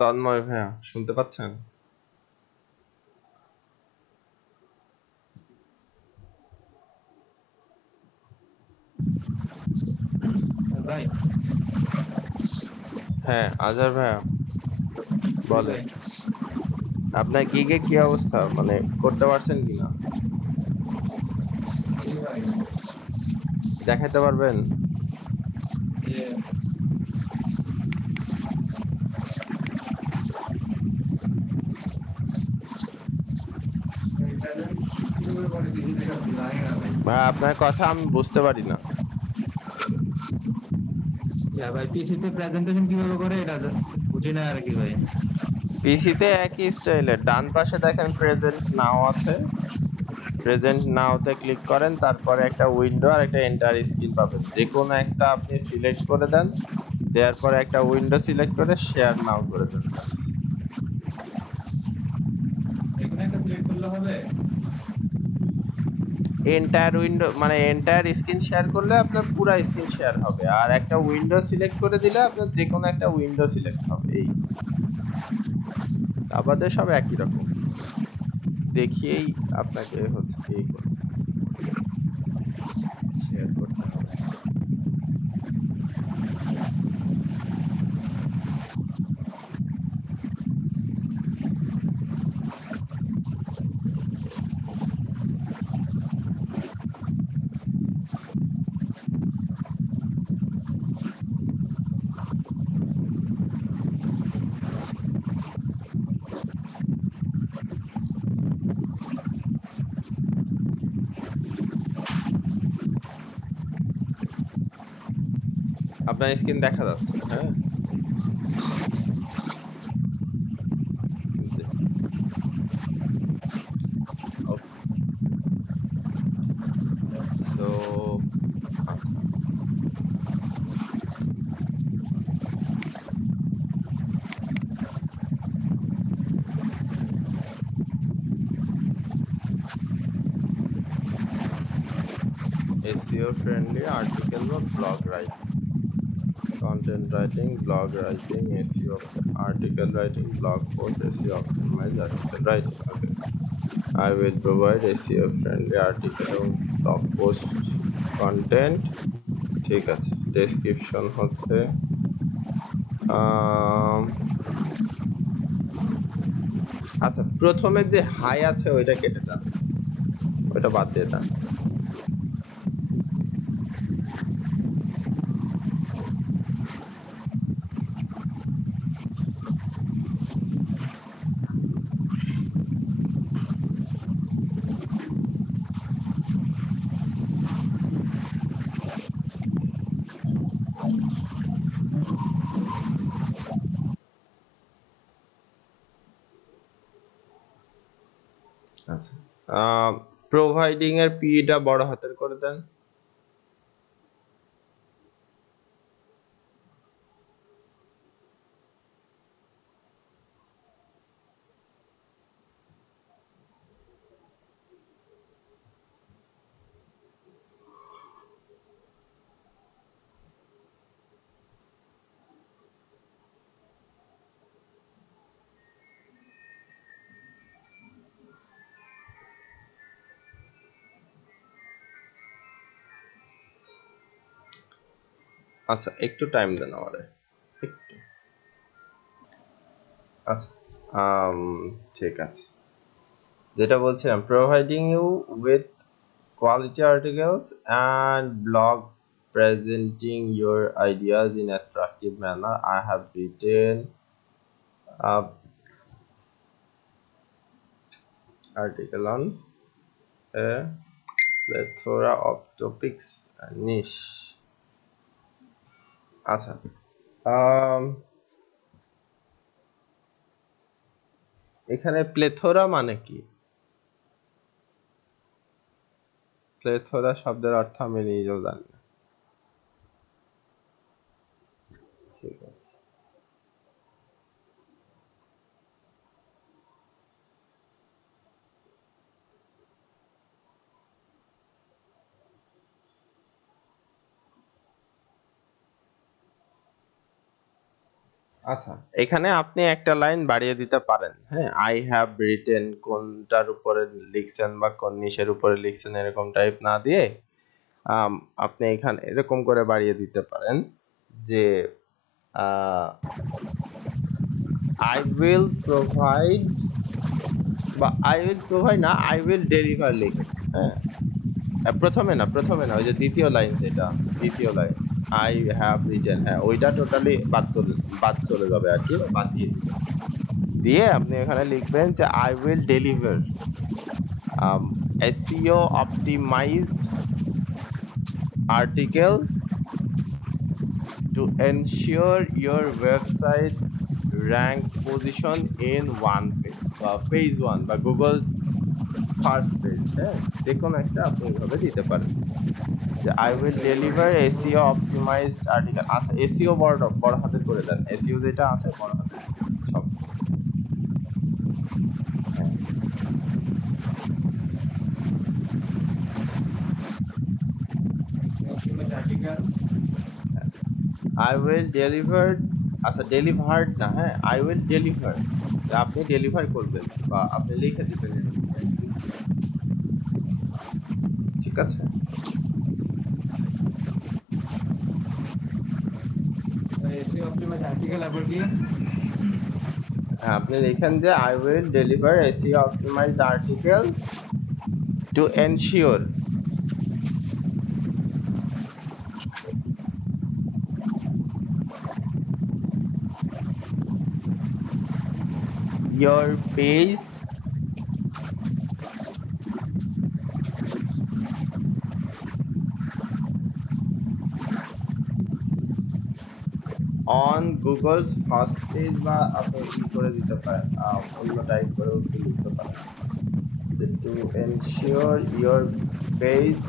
তন্ময় ভাইয়া শুনতে পাচ্ছেন? ভাই, হ্যাঁ আজহার ভাইয়া জি বলেন, ভাই, আপনার গিগে কি অবস্থা, মানে করতে পারছেন কিনা, জি ভাই, দেখাতে পারবেন? ভাই আপনার কথা আমি বুঝতে পারি না। ভাই পিসিতে প্রেজেন্টেশন কিভাবে করে এটা বুঝি না আর কি ভাই। পিসিতে একই স্টাইলে ডান পাশে দেখেন প্রেজেন্ট নাও আছে, প্রেজেন্ট নাওতে ক্লিক করেন, তারপরে একটা উইন্ডো আর একটা এন্টার স্ক্রিন পাবেন, যে কোনো একটা আপনি সিলেক্ট করে দেন, দেওয়ার পরে একটা উইন্ডো সিলেক্ট করে শেয়ার নাও করে দেন, ব্যাস। এখানে একটা সিলেক্ট করলে হবে। এন্টায়ার উইন্ডো মানে এন্টায়ার স্ক্রিন শেয়ার করলে আপনার পুরো স্ক্রিন শেয়ার হবে, আর একটা উইন্ডো সিলেক্ট করে দিলে আপনার যে কোনো একটা উইন্ডো সিলেক্ট হবে, এই আপাতত সব একই রকম দেখিয়েই আপনাকে হচ্ছে এই করতে শেয়ার করতে হবে। আপনার স্ক্রিন দেখা যাচ্ছে, হ্যাঁ জি, ওকে। সো আচ্ছা, SEO friendly article বা blog writing, content writing, blog writing, SEO, article writing, blog post, SEO optimized article writing. Okay, I will provide SEO friendly article এবং blog post content. ঠিক আছে, ডেসক্রিপশন হচ্ছে আচ্ছা, প্রথমে যে হাই আছে ওইটা কেটে দেন, ওইটা বাদ দিয়ে দেন। আচ্ছা, প্রোভাইডিং এর পিটা বড় হাতের করে দেন। আচ্ছা, একটু টাইম দেন আমারে, একটু। আচ্ছা, ঠিক আছে, যেটা বলছিলাম, providing you with quality articles and blog presenting your ideas in attractive manner. I have written a article on a plethora of topics and niche. আচ্ছা, এখানে প্লেথোরা মানে কি? প্লেথোরা শব্দের অর্থ আমি নিজেও জানি না। ঠিক আছে, আচ্ছা, এখানে আপনি একটা লাইন বাড়িয়ে দিতে পারেন, হ্যাঁ, আই হ্যাভ রিটেন কোনটার উপরে লিখছেন বা কোন নিশের উপরে লিখছেন এরকম টাইপ না দিয়ে আপনি এখানে এরকম করে বাড়িয়ে দিতে পারেন যে আই উইল প্রোভাইড, বা আই উইল প্রোভাইড না, আই উইল ডেলিভার লিখেছেন, হ্যাঁ, প্রথমে না, ওই যে দ্বিতীয় লাইন, যেটা দ্বিতীয় লাইন আই হ্যাভ রিটেন, হ্যাঁ ওইটা টোটালি বাদ চলে যাবে আর কি, বাদ দিয়ে দিবেন। দিয়ে আপনি এখানে লিখবেন যে I will deliver SEO optimized article to ensure your website rank position in one page বা page one বা গুগল ফার্স্ট পেজ, হ্যাঁ, যে কোনো একটা আপনি এভাবে দিতে পারেন যে I will deliver SEO optimised article. আচ্ছা, এসইও বড় বড় হাতের করে দেন, এসইও যেটা আছে বড় হাতের সব। হ্যাঁ, আর্টিকেল আই উইল ডেলিভার, আচ্ছা ডেলিভার্ড না, হ্যাঁ আই উইল ডেলিভার, আপনি ডেলিভার করবেন বা আপনি লিখে দিবেন এরকম type কিছু। ঠিক আছে, এসি অপটিমাইজ আর্টিকেল আবার কি হ্যাঁ আপনি লিখেন যে I will deliver SEO optimised article to ensure your page on Google's first page বা আপনি ই করে দিতে পারেন, অন্য টাইপ করেও একটু লিখতে পারেন যে to ensure your page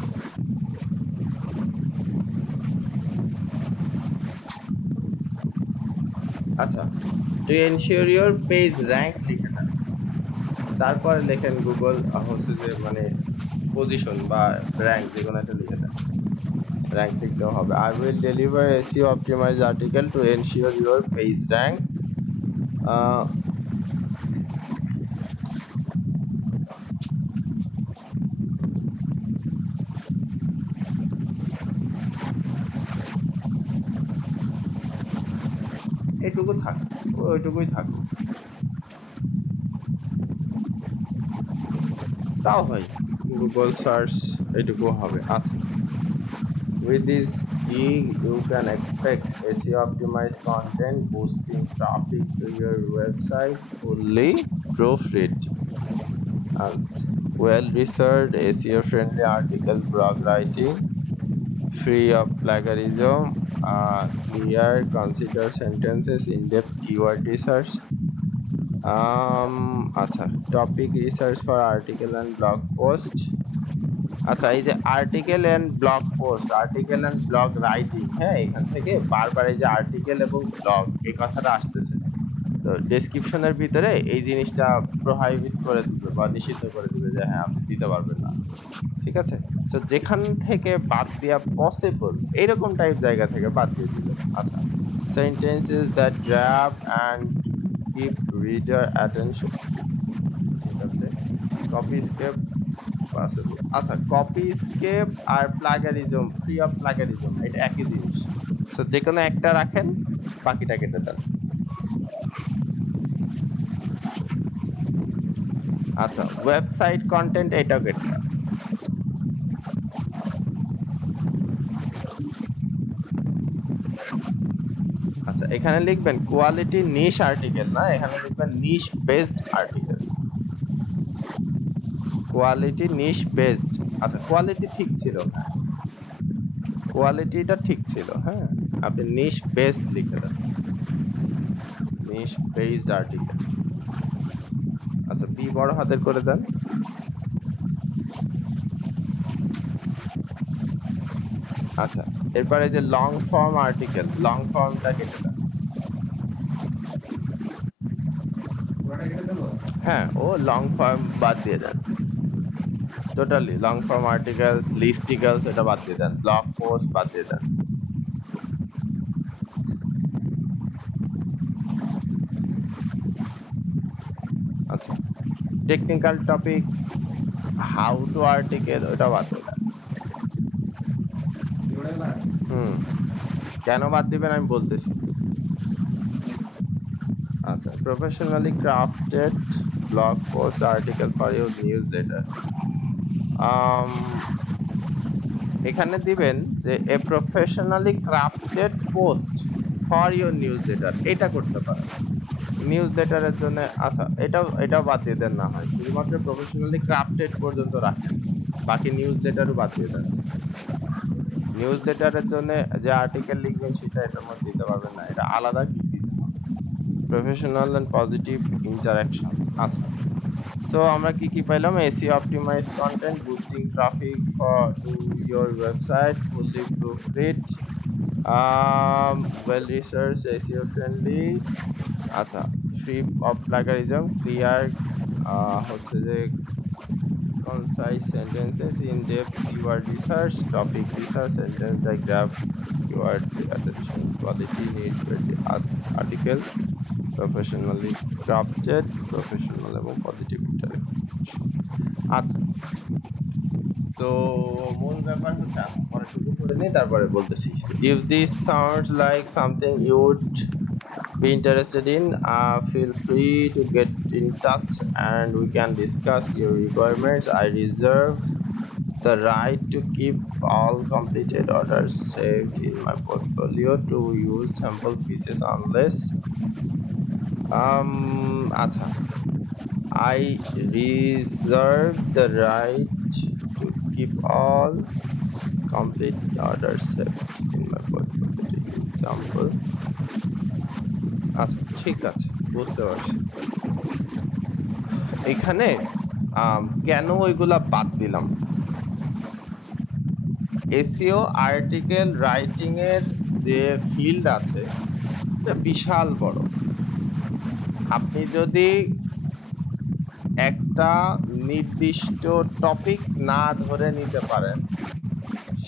আচ্ছা to ensure your page rank লিখে দেন, তারপরে লেখেন গুগল হচ্ছে যে মানে পজিশন বা র্যাঙ্ক যে কোনো একটা লিখে দেন, র্যাঙ্ক লিখতেও হবে। I will deliver SEO optimized article to ensure your page rank uh, এটুকু থাক, ওইটুকুই থাকুক, তাও হয় গুগল সার্চ এটুকু হবে। আচ্ছা, with this gig you can expect SEO optimized content boosting traffic to your website, fully proofread and well researched SEO friendly article, blog writing free of plagiarism, clear considered sentences, in-depth keyword research, আচ্ছা topic research for article and blog post. আচ্ছা, এই যে article and blog post, article and blog writing, হ্যাঁ এখান থেকে বারবার এই যে আর্টিকেল এবং ব্লগ এই কথাটা আসতেছে, তো ডেসক্রিপশনের ভিতরে এই জিনিসটা প্রোহাইবিট করে দিবে বা নিষিদ্ধ করে দিবে যে হ্যাঁ আপনি দিতে পারবেন না। ঠিক আছে, তো যেখান থেকে বাদ দেওয়া পসিবল এরকম টাইপ জায়গা থেকে বাদ দিয়ে দিবেন। আচ্ছা, sentences that grab and keep reader attention, ঠিক আছে, কপি স্কেপ পসিবল। আচ্ছা, কপি স্কেপ আর প্লাগারিজম, ফ্রি অফ প্লাগারিজম এটা একই জিনিস, তো যে কোনো একটা রাখেন, বাকিটা কেটে দেন। আচ্ছা, ওয়েবসাইট কন্টেন্ট এটাও কেটে দেন। আচ্ছা, এখানে লিখবেন কোয়ালিটি নিশ আর্টিকেল না, এখানে লিখবেন নিশ বেসড আর্টিকেল, কোয়ালিটি নিশ বেসড। আচ্ছা, কোয়ালিটি ঠিক ছিল, হ্যাঁ কোয়ালিটিটা ঠিক ছিল, হ্যাঁ আপনি নিশ বেসড লিখে দেন, নিশ বেসড আর্টিকেল। আচ্ছা, বি বড় হাতের করে দেন। আচ্ছা, এরপরে যে লং ফর্ম আর্টিকেল, লং ফর্মটা কেটে দেন। হ্যাঁ, ও লং ফর্ম বাদ দিয়ে দেন, টোটালি লং ফর্ম আর্টিকেলস, লিস্টিকেলস এটা বাদ দিয়ে দেন, ব্লগ পোস্ট বাদ দিয়ে দেন। আচ্ছা, technical topic, how to article ওটা বাদ দিয়ে দেন। হুম, কেন বাদ দিবেন আমি বলতেছি। আচ্ছা, professionally crafted blog post article for your newsletter, এখানে দিবেন যে a professionally crafted post for your newsletter, এটা করতে পারেন নিউজ লেটারের জন্য। আচ্ছা, এটাও বাদ দিয়ে দেন, না হয় শুধুমাত্র প্রফেশনালি ক্রাফটেড পর্যন্ত রাখেন, বাকি নিউজ লেটারও বাদ দিয়ে দেন। নিউজ লেটারের জন্য যে আর্টিকেল লিখবেন সেটা এটার মধ্যে দিতে পারবেন না, এটা আলাদা কি দিতে হবে। Professional and positive interaction. আচ্ছা, সো আমরা কি কি পাইলাম? SEO optimize content, boosting traffic for to your website, fully proofread, well research, SEO friendly. আচ্ছা, ফ্রি অফ প্লাগারিজম, ক্লিয়ার হচ্ছে যে concise sentences, in-depth keyword research, topic research, sentence diagram, keyword attention, quality, need-ready article, professionally crafted, professional এবং positive interaction। আচ্ছা, তো মূল ব্যাপার হচ্ছে পরে শুরু করে নিই, তারপরে বলতেছি। If this sounds like something you would be interested in, feel free to get in touch and we can discuss your requirements. I reserve the right to keep all completed orders saved in my portfolio to use sample pieces unless আচ্ছা, I reserve the right to keep all complete orders saved in my portfolio to use sample। আচ্ছা, ঠিক আছে, বুঝতে পারছি। এখানে কেন ওইগুলা বাদ দিলাম? এসইও আর্টিকেল রাইটিং এর যে ফিল্ড আছে এটা বিশাল বড়। আপনি যদি একটা নির্দিষ্ট টপিক না ধরে নিতে পারেন,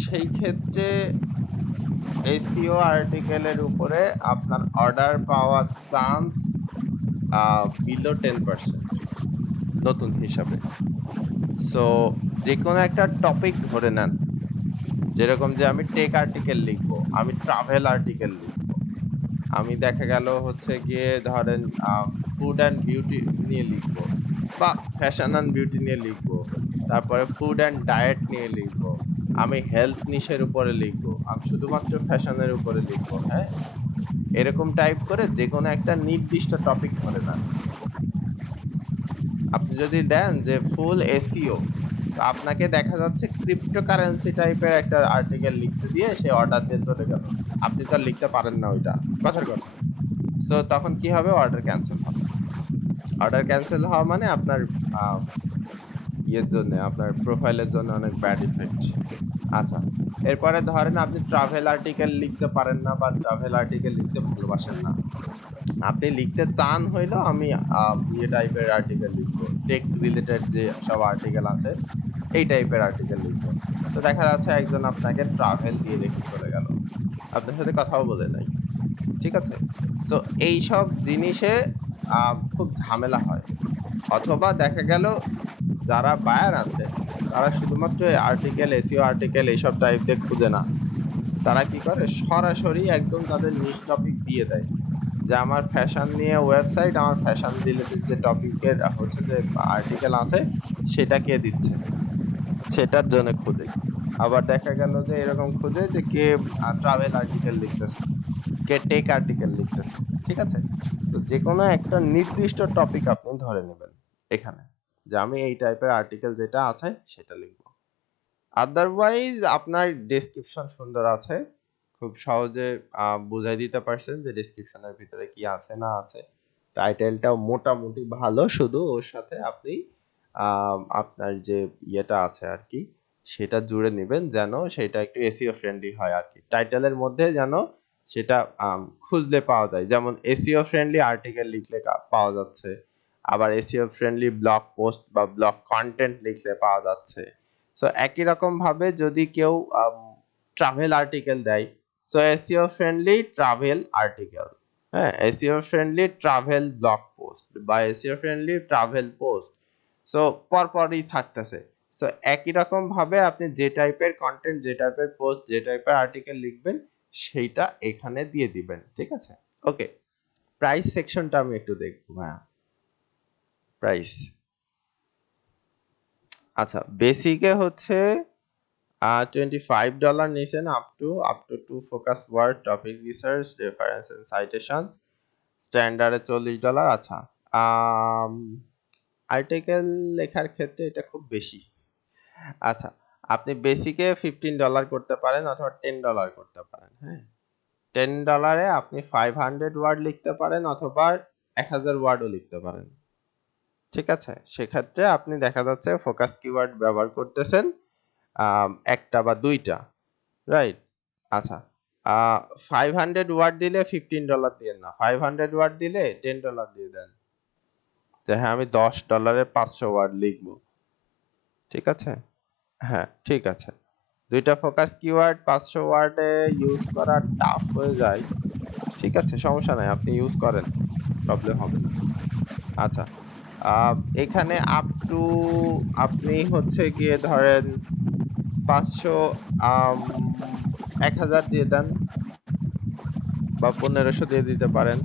সেই ক্ষেত্রে এসইও আর্টিকেলের উপরে আপনার অর্ডার পাওয়ার চান্স বিলো 10% নতুন হিসাবে। সো যে কোনো একটা টপিক ধরে নেন, যেরকম যে আমি টেক আর্টিকেল লিখবো, আমি ট্রাভেল আর্টিকেল লিখবো, আমি দেখা গেল হচ্ছে গিয়ে ধরেন ফুড অ্যান্ড বিউটি নিয়ে লিখবো, বা ফ্যাশন অ্যান্ড বিউটি নিয়ে লিখবো, তারপরে ফুড অ্যান্ড ডায়েট নিয়ে লিখবো, আমি হেলথ নিশের উপরে লিখবো, আমি শুধুমাত্র ফ্যাশনের উপরে লিখবো। হ্যাঁ, এরকম টাইপ করে যে কোনো একটা নির্দিষ্ট টপিক ধরে নেন। আপনি যদি দেন যে ফুল এসইও, তো আপনাকে দেখা যাচ্ছে ক্রিপ্টোকারেন্সি টাইপের একটা আর্টিকেল লিখতে দিয়ে সে অর্ডার দিয়ে চলে গেল, আপনি তো আর লিখতে পারেন না ওইটা, কথার কথা। সো তখন কি হবে? অর্ডার ক্যান্সেল হবে। অর্ডার ক্যান্সেল হওয়া মানে আপনার ইয়ের জন্য, আপনার প্রোফাইলের জন্য অনেক ব্যাড ইফেক্ট। আচ্ছা, এরপরে ধরেন আপনি ট্রাভেল আর্টিকেল লিখতে পারেন না বা ট্রাভেল আর্টিকেল লিখতে ভালোবাসেন না, আপনি লিখতে চান হইলো আমি ইয়ে টাইপের আর্টিকেল লিখবো, টেক রিলেটেড যে সব আর্টিকেল আছে এই টাইপের আর্টিকেল লিখবো। তো দেখা যাচ্ছে একজন আপনাকে ট্রাভেল দিয়ে রেখে চলে গেল, আপনার সাথে কথাও বলে নাই। ঠিক আছে, সো এইসব জিনিসে খুব ঝামেলা হয়। অথবা দেখা গেল যারা বায়ার আছে তারা শুধুমাত্র আর্টিকেল, এসইও আর্টিকেল এইসব টাইপ দিয়ে খুঁজে না, তারা কি করে সরাসরি একদম তাদের নিশ টপিক দিয়ে দেয়, যে আমার ফ্যাশন নিয়ে ওয়েবসাইট, আমার ফ্যাশন রিলেটেড যে টপিকের হচ্ছে যে আর্টিকেল আছে সেটা কে দিচ্ছে, সেটার জন্য খুঁজে। আবার দেখা গেল যে এরকম খুঁজে যে কে ট্রাভেল আর্টিকেল লিখতেছে, কে টেক আর্টিকেল লিখতেছে। ঠিক আছে, তো যে কোনো একটা নির্দিষ্ট টপিক আপনি ধরে নেবেন এখানে, যে আমি এই টাইপের আর্টিকেল যেটা আছে সেটা লিখবো। আদারওয়াইজ আপনার ডেসক্রিপশন সুন্দর আছে, খুব সহজে বুঝাই দিতে পারছেন যে ডেসক্রিপশনের ভিতরে কি আছে না আছে। টাইটেলটাও মোটামুটি ভালো, শুধু ওর সাথে আপনি আপনার যে ইয়েটা আছে আর কি সেটা জুড়ে নেবেন, যেন সেটা একটু এসইও ফ্রেন্ডলি হয় আর কি। টাইটেলের মধ্যে যেন সেটা খুঁজলে পাওয়া যায়, যেমন এসইও ফ্রেন্ডলি আর্টিকেল লিখলে পাওয়া যাচ্ছে, আবার এসইও ফ্রেন্ডলি ব্লগ পোস্ট বা ব্লগ কন্টেন্ট লিখলে পাওয়া যাচ্ছে। সো একই রকম ভাবে যদি কেউ ট্রাভেল আর্টিকেল দেয়, so SEO friendly travel article, হ্যাঁ, SEO friendly travel blog post বা SEO friendly travel post, so পরপরই থাকতেছে। সো একই রকম ভাবে আপনি যে টাইপের কন্টেন্ট, যে টাইপের পোস্ট, যে টাইপের আর্টিকেল লিখবেন সেইটা এখানে দিয়ে দিবেন। ঠিক আছে, ওকে। প্রাইস সেকশনটা আমি একটু দেখবো। হ্যাঁ, প্রাইস। আচ্ছা, বেসিকে হচ্ছে $25 নিছেন, up to 2 focus word, topic research, reference and citations. স্ট্যান্ডার্ডে $40। আচ্ছা, আর্টিকেল লেখার ক্ষেত্রে এটা খুব বেশি। আচ্ছা, আপনি বেসিকে $15 করতে পারেন অথবা $10 করতে পারেন, হ্যাঁ? $10 আপনি 500 ওয়ার্ড লিখতে পারেন অথবা 1000 ওয়ার্ডও লিখতে পারেন। ঠিক আছে? সেক্ষেত্রে আপনি দেখা যাচ্ছে ফোকাস কিওয়ার্ড ব্যবহার করতেছেন একটা বা দুইটা, রাইট? আচ্ছা। আ 500 ওয়ার্ড দিলে $15 দিয়েন না। 500 ওয়ার্ড দিলে $10 দিয়ে দেন। যে হ্যাঁ, আমি $10 500 ওয়ার্ড লিখবো। ঠিক আছে? হ্যাঁ, ঠিক আছে। দুইটা ফোকাস কিওয়ার্ড 500 ওয়ার্ডে ইউজ করা টাফ হয়ে যায়। ঠিক আছে, সমস্যা নাই। আপনি ইউজ করেন। প্রবলেম হবে না। আচ্ছা। আ এখানে আপ টু আপনি হচ্ছে গিয়ে ধরেন 500 আম 1000 দিয়ে দেন বা 1500 দিয়ে দিতে পারেন।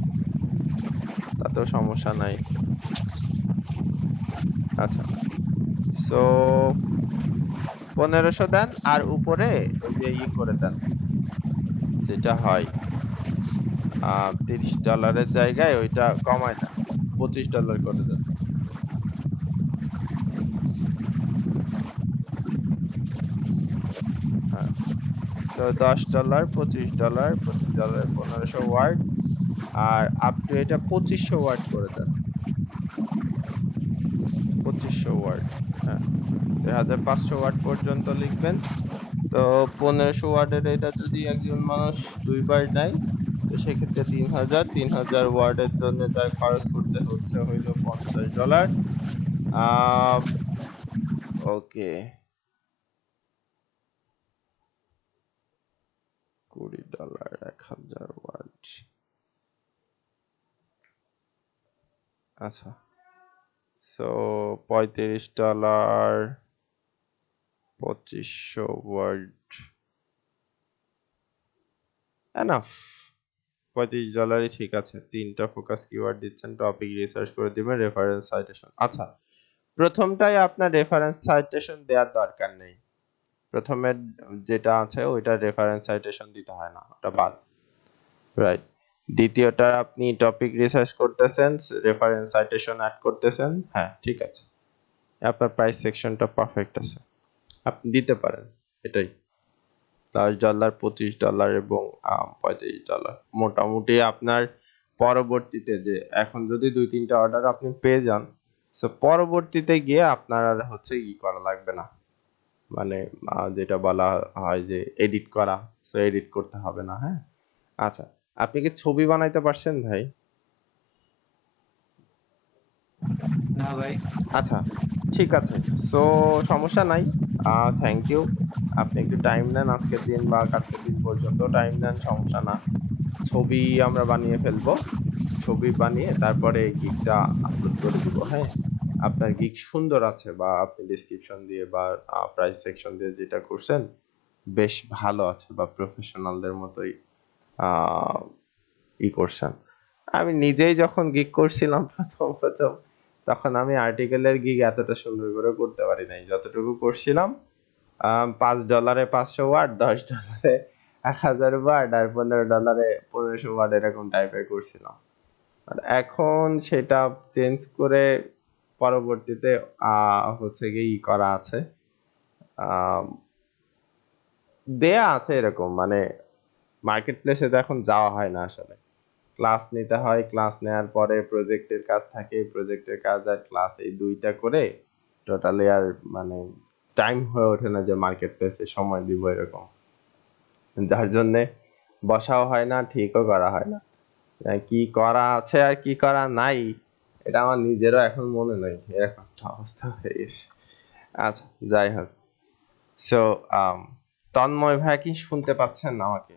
তাতেও সমস্যা নাই। আচ্ছা। সো 1500 দেন আর উপরে ওই যে করে দেন। যেটা হয় $30 এর জায়গায় ওইটা কমায় দেন। $25 করে দেন। হ্যাঁ। তো $10 $25 $25 1500 ওয়ার্ড আর আপ টু এটা 2500 ওয়ার্ড করে দেন। 2500 ওয়ার্ড। হ্যাঁ। 1500 ওয়ার্ড পর্যন্ত লিখবেন। তো 1500 ওয়ার্ডের এটা যদি একজন মানুষ দুইবার নেয় তো সেক্ষেত্রে 3000 3000 ওয়ার্ডের জন্য তার খরচ করতে হচ্ছে হইলো $50। আম ওকে, $20 1000 ওয়ার্ড। আচ্ছা, সো $35 2500 ওয়ার্ড এনাফ। $35 ঠিক আছে। তিনটা ফোকাস কিওয়ার্ড দিচ্ছেন, টপিক রিসার্চ করে দিবেন, রেফারেন্স সাইটেশন। আচ্ছা, প্রথমটাই আপনার রেফারেন্স সাইটেশন দেওয়ার দরকার নেই। প্রথমের যেটা আছে ওইটা রেফারেন্স সাইটেশন দিতে হয় না, ওটা বাদ, রাইট? দ্বিতীয়টা আপনি টপিক রিসার্চ করতেছেন, রেফারেন্স সাইটেশন অ্যাড করতেছেন, হ্যাঁ ঠিক আছে, আপনার প্রাইস সেকশনটা পারফেক্ট আছে, আপনি দিতে পারেন। এটাই $10 $25 এবং $35 মোটামুটি আপনার পরবর্তীতে যে এখন যদি দুই তিনটা অর্ডার আপনি পেয়ে যান, সো পরবর্তীতে গিয়ে আপনার আর হচ্ছে করা লাগবে না, মানে যেটা বলা হয় যে এডিট করা, সো এডিট করতে হবে না, হ্যাঁ? আচ্ছা, আপনি কি ছবি বানাইতে পারছেন ভাই? না ভাই। আচ্ছা, ঠিক আছে। তো সমস্যা নাই। Thank you. আপনি একটু টাইম নেন, আজকের দিন বা কালকের দিন পর্যন্ত টাইম নেন, সমস্যা না। ছবি আমরা বানিয়ে ফেলবো। ছবি বানিয়ে তারপরে গিগটা আপলোড করে দিব, হ্যাঁ? আপনার গিগ সুন্দর আছে বা আপনি ডেসক্রিপশন দিয়ে বা প্রাইস সেকশন দিয়ে যেটা করছেন বেশ ভালো আছে বা প্রফেশনালদের মতোই আহ করছেন। আমি নিজেই যখন গিগ করছিলাম প্রথম তখন আমি আর্টিকেলের গিগ এতটা সুন্দর করে করতে পারি নাই, যতটুকু করছিলাম $5 500 ওয়ার্ড, $10 1000 ওয়ার্ড আর $15 1500 ওয়ার্ড এরকম টাইপের করছিলাম। আর এখন সেটা চেঞ্জ করে পরবর্তীতে হচ্ছে গিয়ে করা আছে, আহ, দেয়া আছে এরকম, মানে মার্কেট প্লেসে তো এখন যাওয়া হয় না আসলে, ক্লাস নিতে হয়, ক্লাস নেওয়ার পরে প্রজেক্টের কাজ থাকে, প্রজেক্টের কাজ আর ক্লাস এই দুইটা করে টোটালি আর মানে টাইম হয়ে ওঠে না যে মার্কেট প্লেসে সময় দিব এরকম, যার জন্যে বসাও হয় না, ঠিকও করা হয় না। কি করা আছে আর কি করা নাই এটা আমার নিজেরও এখন মনে নেই, এরকম একটা অবস্থা হয়ে গেছে। আচ্ছা, যাই হোক। সো তন্ময় ভাই কি শুনতে পাচ্ছেন আমাকে?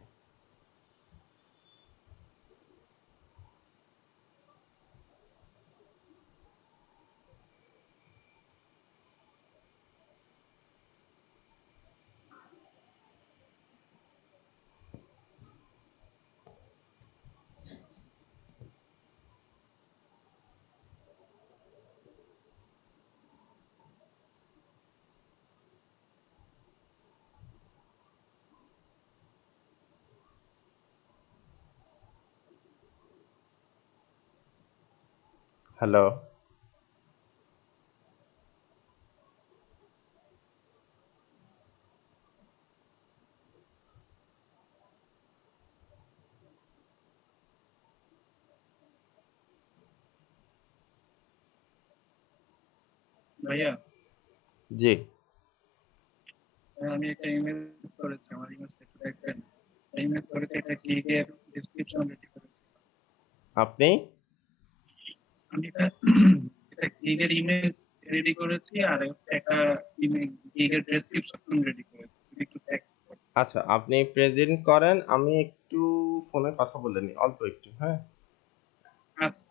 হ্যালো? ভাইয়া জি। আমি একটা ইমেজ করেছি, আমার ইমেজটা একটু দেখবেন। ইমেজ করেছি, এটা গিগের ডেসক্রিপশন রেডি করেছি। আপনি আমি এটা এটা গিগের ইমেজ রেডি করেছি, আর হচ্ছে একটা গিগের ডেসক্রিপশন রেডি করেছি। যদি একটু দেখ। আচ্ছা, আপনি প্রেজেন্ট করেন, আমি একটু ফোনে কথা বলে নিই অল্প একটু, হ্যাঁ। আচ্ছা,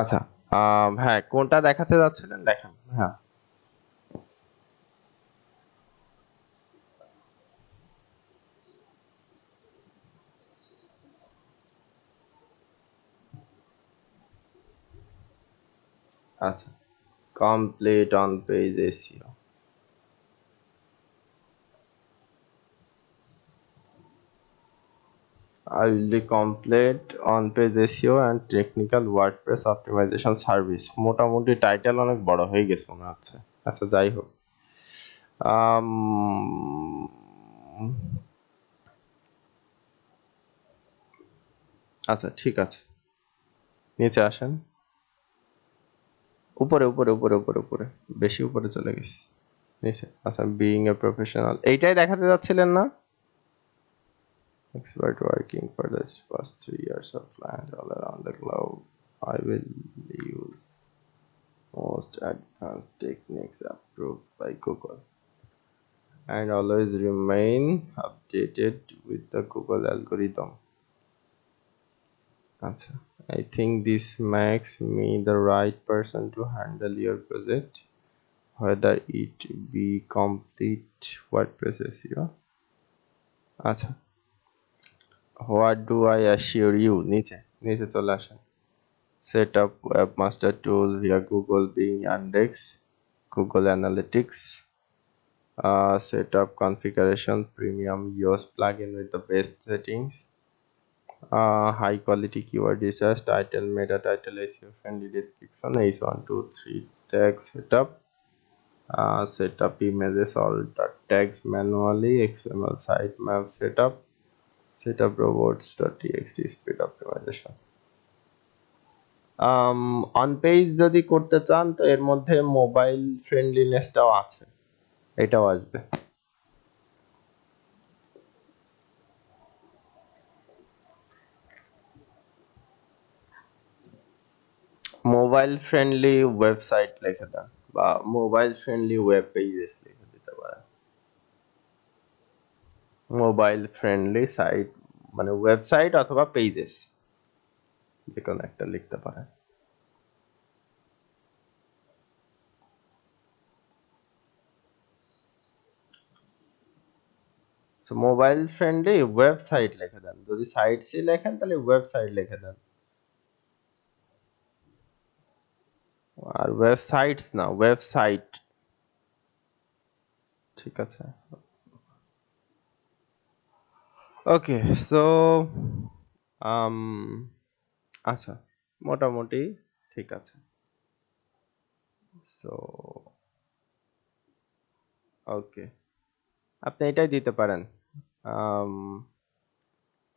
আচ্ছা, হ্যাঁ, কোনটা দেখাতে যাচ্ছিলেন দেখান, হ্যাঁ। আচ্ছা, complete on page SEO. I will be complete on page SEO and technical WordPress optimization service। মোটামুটি টাইটেল অনেক বড় হয়ে গেছে মনে হচ্ছে। আচ্ছা, যাই হোক। আম, আচ্ছা, ঠিক আছে, নিচে আসেন। উপরে উপরে উপরে উপরে উপরে, বেশি উপরে চলে গেছি। নিচে আচ্ছা, বিইং এ প্রফেশনাল এইটাই দেখাতে যাচ্ছিলেন না? Expert working for the past 3 years of clients all around the globe. I will use most advanced techniques approved by Google and always remain updated with the Google algorithm. Acha, I think this makes me the right person to handle your project, whether it be complete WordPress SEO. Acha, what do I assure you? নিচে চলে আসেন। Set up webmaster tool via Google Bing Yandex, Google Analytics. Set up configuration premium yoast plugin with the best settings. High quality keyword research, title, meta title, SEO friendly description, H123 tag setup. Set up images, alter tags manually, XML sitemap setup. Set up robots.txt speed optimization. On page যদি করতে চান তো এর মধ্যে মোবাইল ফ্রেন্ডলিনেসটাও আছে, এটাও আসবে। মোবাইল ফ্রেন্ডলি ওয়েবসাইট লিখে দেন বা মোবাইল ফ্রেন্ডলি ওয়েব পেজেস লিখে দিতে পারেন। মোবাইল ফ্রেন্ডলি সাইট মানে ওয়েবসাইট অথবা পেজেস, যে কোনো একটা লিখতে পারেন। মোবাইল ফ্রেন্ডলি ওয়েবসাইট লিখে দেন, যদি সাইটসই লেখেন তাহলে ওয়েবসাইট লিখে দেন, আর ওয়েবসাইটস না, ওয়েবসাইট। ঠিক আছে, ওকে। সো আচ্ছা, মোটামুটি ঠিক আছে। সো ওকে, আপনি এটাই দিতে পারেন।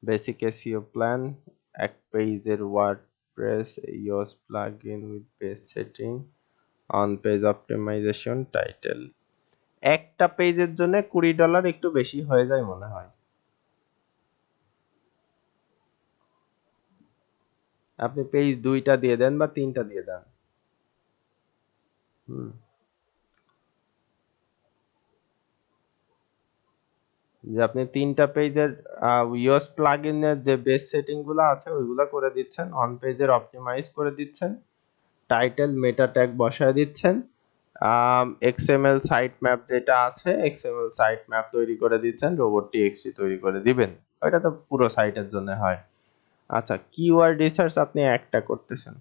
বেসিক এসইও প্ল্যান, এক পেজের WordPress Yoast plugin with base setting, on page optimisation, title. একটা পেজের জন্য $20 একটু বেশি হয়ে যায় মনে হয়। আপনি পেজ 2টা দিয়ে দেন বা 3টা দিয়ে দেন। হুম, যে আপনি 3টা পেজের ইওস প্লাগইনের যে বেস সেটিং গুলো আছে ওইগুলো করে দিচ্ছেন, অন পেজের অপটিমাইজ করে দিচ্ছেন, টাইটেল মেটা ট্যাগ বসায় দিচ্ছেন, এক্সএমএল সাইট ম্যাপ যেটা আছে এক্সএমএল সাইট ম্যাপ তৈরি করে দিচ্ছেন, রোবট টিএক্সটি তৈরি করে দিবেন। ওইটা তো পুরো সাইটের জন্য হয়। আচ্ছা, কিওয়ার্ড রিসার্চ আপনি একটা করতেছেন।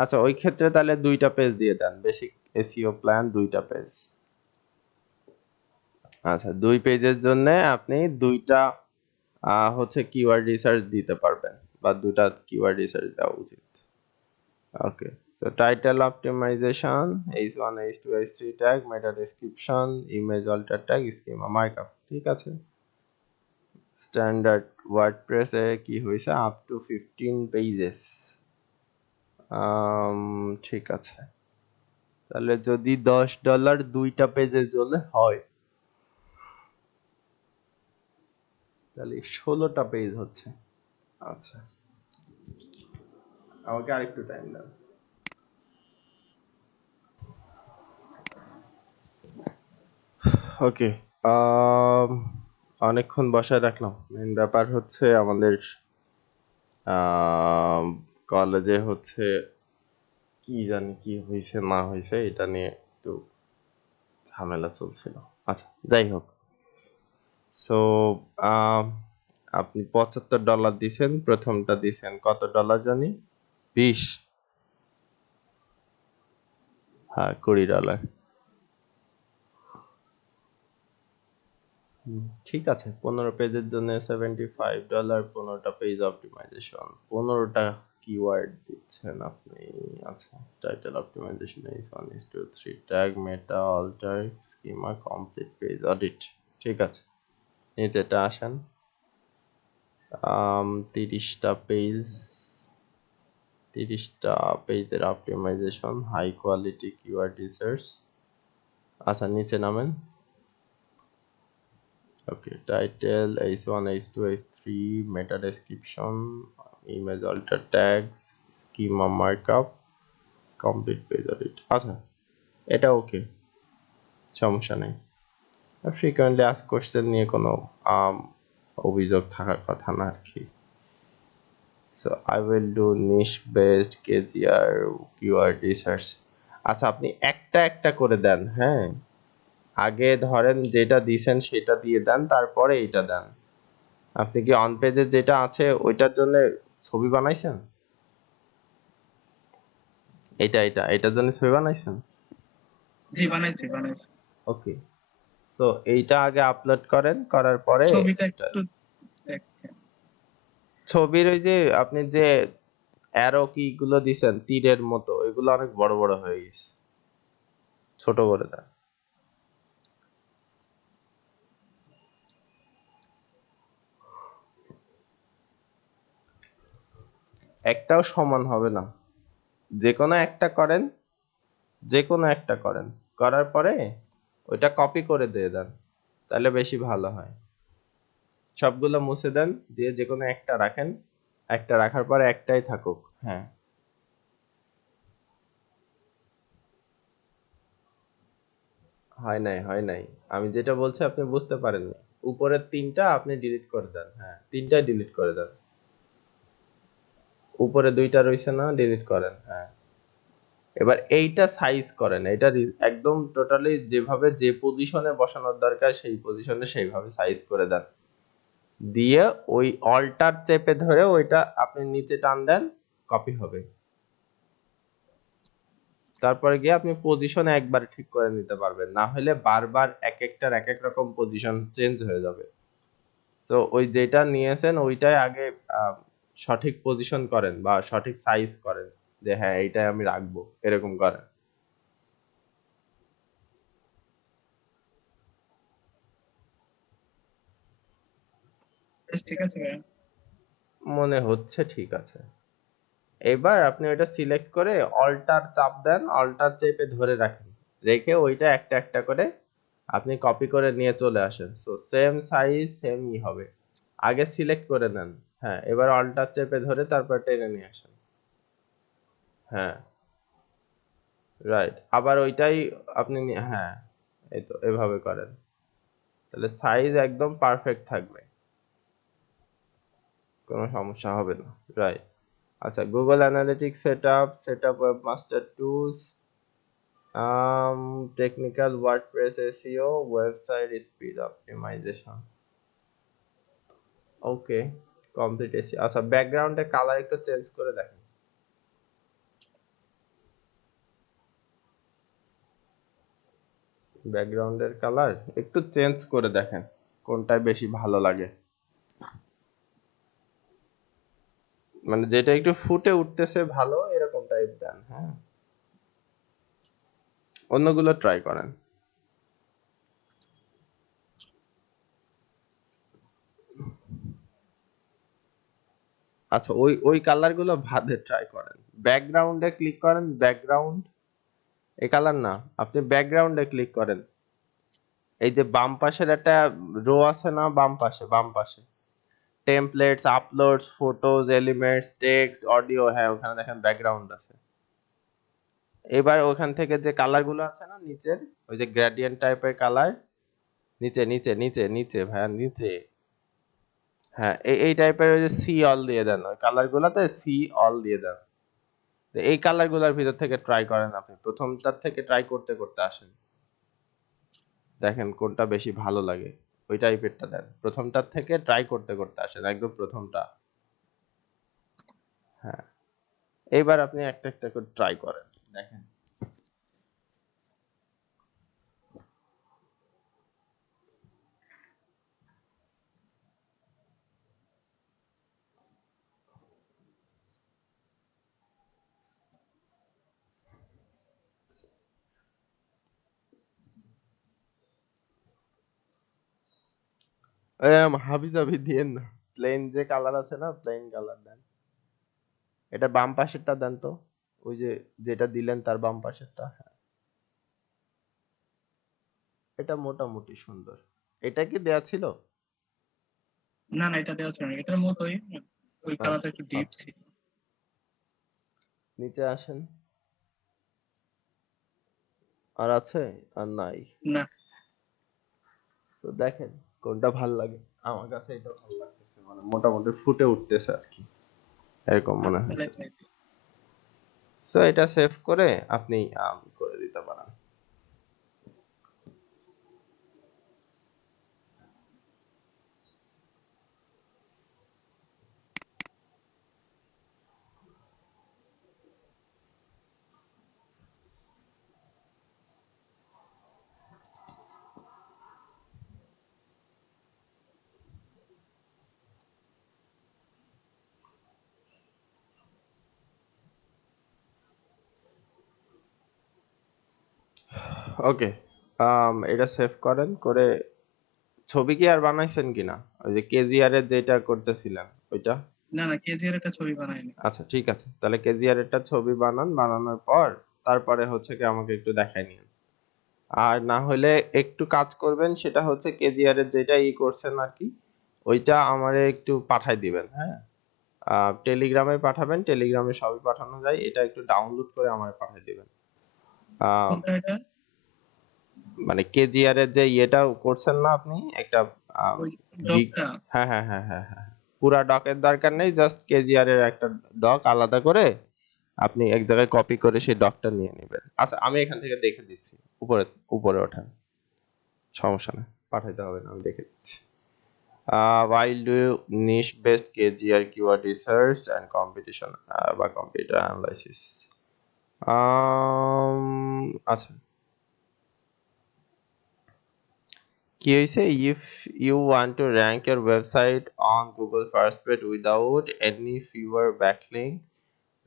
আচ্ছা, ওই ক্ষেত্রে তাহলে 2টা পেজ দিয়ে দেন, বেসিক এসইও প্ল্যান 2টা পেজ। আচ্ছা, 2 পেজের জন্য আপনি 2টা হচ্ছে কিওয়ার্ড রিসার্চ দিতে পারবেন বা 2টা কিওয়ার্ড রিসার্চ দেওয়া উচিত। ওকে, so title optimization, h1 h2 h3 tag, meta description, image alter tag, schema markup, ঠিক আছে। স্ট্যান্ডার্ড ওয়ার্ডপ্রেসে কি হয়েছে আপ টু 15 পেজেস। ঠিক আছে, তাহলে যদি $10 দুইটা পেজের জন্য হয় তাহলে 16টা পেজ হচ্ছে। আচ্ছা, আমাকে আরেকটু টাইম দাও। ওকে, অনেকক্ষণ বসায় রাখলাম। মেন ব্যাপার হচ্ছে আমাদের কলেজে হচ্ছে কি জানি কি হয়েছে না হয়েছে এটা নিয়ে একটু ঝামেলা চলছিল। আচ্ছা, যাই হোক। সো আপনি $75 দিছেন, প্রথমটা দিছেন কত ডলার জানি? 20? হ্যাঁ, $20। ঠিক আছে, 15 পেজের জন্য $75, 15টা পেজ অপটিমাইজেশন, 15টা কিওয়ার্ড দিচ্ছেন আপনি। আচ্ছা, title optimization is 1 is 2 3 tag meta alter schema complete page audit. ঠিক আছে, নিচেটা আসেন। 30টা পেজ, 30টা পেজের optimization, high quality keyword research. আচ্ছা, নিচে নামেন। Okay, title h1 h2 h3 meta description, image alter tags, schema markup, complete page audit। আচ্ছা, এটা ওকে, সমস্যা নেই। ফ্রিকোয়েন্টলি আস্ক কোশ্চেন নিয়ে কোনো অভিযোগ থাকার কথা না আর কি। So I will do niche based KGR keyword research. আচ্ছা, আপনি একটা একটা করে দেন। হ্যাঁ, আগে ধরেন যেটা দিয়েছেন সেটা দিয়ে দেন, তারপরে এইটা দেন। আপনি কি অন পেজে যেটা আছে ওইটার জন্য ছবি বানাইছেন? এটার জন্য ছবি বানাইছেন? জি বানাইছি। ওকে, তো এইটা আগে আপলোড করেন, করার পরে ছবিটা একটু দেখেন। ছবির ওই যে আপনি যে অ্যারো কি গুলো দিছেন তীরের মতো, এগুলো অনেক বড় বড় হয়ে গেছে, ছোট করে দেন। একটাও সমান হবে না, যে কোনো একটা করেন, যে কোনো একটা করেন, করার পরে ওইটা কপি করে দিয়ে দেন, তাহলে বেশি ভালো হয়। সবগুলো মুছে দেন, দিয়ে যে কোনো একটা রাখেন, একটা রাখার পরে একটাই থাকুক। হ্যাঁ, হয় নাই, আমি যেটা বলছি আপনি বুঝতে পারেননি। উপরের 3টা আপনি ডিলিট করে দেন। হ্যাঁ, 3টাই ডিলিট করে দেন। উপরে 2টা রয়েছে না, ডিলিট করেন। হ্যাঁ, এবার এইটা সাইজ করেন, এটা একদম টোটালি যেভাবে যে পজিশনে বসানোর দরকার সেই পজিশনে সেইভাবে সাইজ করে দেন। দিয়ে ওই অল্টার চেপে ধরে ওইটা আপনি নিচে টান দেন, কপি হবে। তারপরে গিয়ে আপনি পজিশন একবার ঠিক করে নিতে পারবেন, না হলে বারবার এক একটার এক এক রকম পজিশন চেঞ্জ হয়ে যাবে। তো ওই যেটা নিয়েছেন ওইটাই আগে সঠিক পজিশন করেন বা সঠিক সাইজ করেন, যে হ্যাঁ এইটাই আমি রাখবো, এরকম করেন। বেশ, ঠিক আছে ভাইয়া। মনে হচ্ছে ঠিক আছে। এবার আপনি ওইটা সিলেক্ট করে অল্টার চাপ দেন, অল্টার চেপে ধরে রাখেন, রেখে ওইটা একটা একটা করে আপনি কপি করে নিয়ে চলে আসেন। সো সেম সাইজ সেমই হবে। আগে সিলেক্ট করে নেন। হ্যাঁ, এবার অল্টার চেপে ধরে তারপর টেনে নিয়ে আসেন। হ্যাঁ, রাইট, আবার ওইটাই আপনি হ্যাঁ, এই তো এভাবে করেন, তাহলে সাইজ একদম পারফেক্ট থাকবে, কোনো সমস্যা হবে না। রাইট। আচ্ছা, Google analytics setup webmaster tools, technical WordPress SEO, website speed optimisation. Okay, complete AC. আচ্ছা, ব্যাকগ্রাউন্ডে কালার একটু চেঞ্জ করে দেখেন। ব্যাকগ্রাউন্ডের কালার একটু চেঞ্জ করে দেখেন কোনটায় বেশি ভালো লাগে, মানে যেটা একটু ফুটে উঠতেছে ভালো এরকম টাইপ দেন। হ্যাঁ, অন্যগুলো ট্রাই করেন। আচ্ছা, ওই কালার গুলো বাদে ট্রাই করেন। ব্যাকগ্রাউন্ডে ক্লিক করেন, ব্যাকগ্রাউন্ড, এই কালার না, আপনি ব্যাকগ্রাউন্ডে ক্লিক করেন। এই যে বাম পাশের একটা রো আছে না, বাম পাশে templates, uploads, photos, elements, text, audio, হ্যাঁ ওখানে দেখেন ব্যাকগ্রাউন্ড আছে। এবার ওখান থেকে যে কালার গুলো আছে না নিচের, ওই যে গ্রেডিয়েন্ট টাইপের কালার, নিচে নিচে নিচে নিচে ভাইয়া নিচে, হ্যাঁ এই টাইপের ওই যে সি অল দিয়ে দেন, ওই কালার গুলাতে সি অল দিয়ে দেন। তো এই কালার গুলার ভিতর থেকে ট্রাই করেন, আপনি প্রথমটার থেকে ট্রাই করতে করতে আসেন, দেখেন কোনটা বেশি ভালো লাগে, ওই টাইপেরটা দেন। প্রথমটার থেকে ট্রাই করতে করতে আসেন, একদম প্রথমটা। হ্যাঁ, এইবার আপনি একটা একটা করে ট্রাই করেন, দেখেন। হাবি দিয়েন না, প্লেন যে কালার আছে না, প্লেন কালার দেন। এটা বাম পাশেরটা দেন তো, ওই যে যেটা দিলেন তার বাম পাশেরটা, হ্যাঁ। এটা মোটামুটি সুন্দর। এটা কি দেয়া ছিল? না না, এটা দেওয়া ছিল না, এটার মতোই, ওই কালারটা আচ্ছা একটু ডিপ আচ্ছা, ছিল। নিচে আসেন। আর আছে? আর নাই? না, তো দেখেন কোনটা ভাল লাগে। আমার কাছে এটা ভালো লাগতেছে, মানে মোটামুটি ফুটে উঠতেছে আর কি, এরকম মনে আচ্ছা তাহলে হয়েছে। এটাই দিই। সো এটা সেভ করে আপনি করে দিতে পারেন। ওকে, এটা সেভ করেন করে, ছবি কি আর বানাইছেন কিনা? ওই যে কেজিআর এর যেটা করতেছিলেন ওইটা? না না, কেজিআর একটা ছবি বানাইনি। আচ্ছা ঠিক আছে, তাহলে কেজিআর এরটা ছবি বানান, বানানোর পর তারপরে হচ্ছে কি আমাকে একটু দেখাই নিন। আর না হলে একটু কাজ করবেন, সেটা হচ্ছে কেজিআর এর যেটা করছেন আর কি, ওইটা আমারে একটু পাঠাই দিবেন, হ্যাঁ। টেলিগ্রামে পাঠাবেন, টেলিগ্রামে সবই পাঠানো যায়, এটা একটু ডাউনলোড করে আমায় পাঠিয়ে দিবেন। আহ, কোনটা এটা? মানে কেজিআর এর যে ইয়েটা করছেন না আপনি একটা, ওই গিগ, ডকটা? হ্যাঁ হ্যাঁ হ্যাঁ হ্যাঁ হ্যাঁ, পুরা ডকের দরকার নেই, জাস্ট কেজিআর এর একটা ডক আলাদা করে আপনি এক জায়গায় কপি করে সেই ডকটা নিয়ে নেবেন। আচ্ছা আমি এখান থেকে দেখে দিচ্ছি, উপরে উপরে ওঠেন, সমস্যা নেই, পাঠাইতে হবে না, আমি দেখে দিচ্ছি। While do niche based KGR keyword research and competition বা computer analysis, আচ্ছা কি হয়েছে, if you want to rank your website on Google first page without any fewer backlink,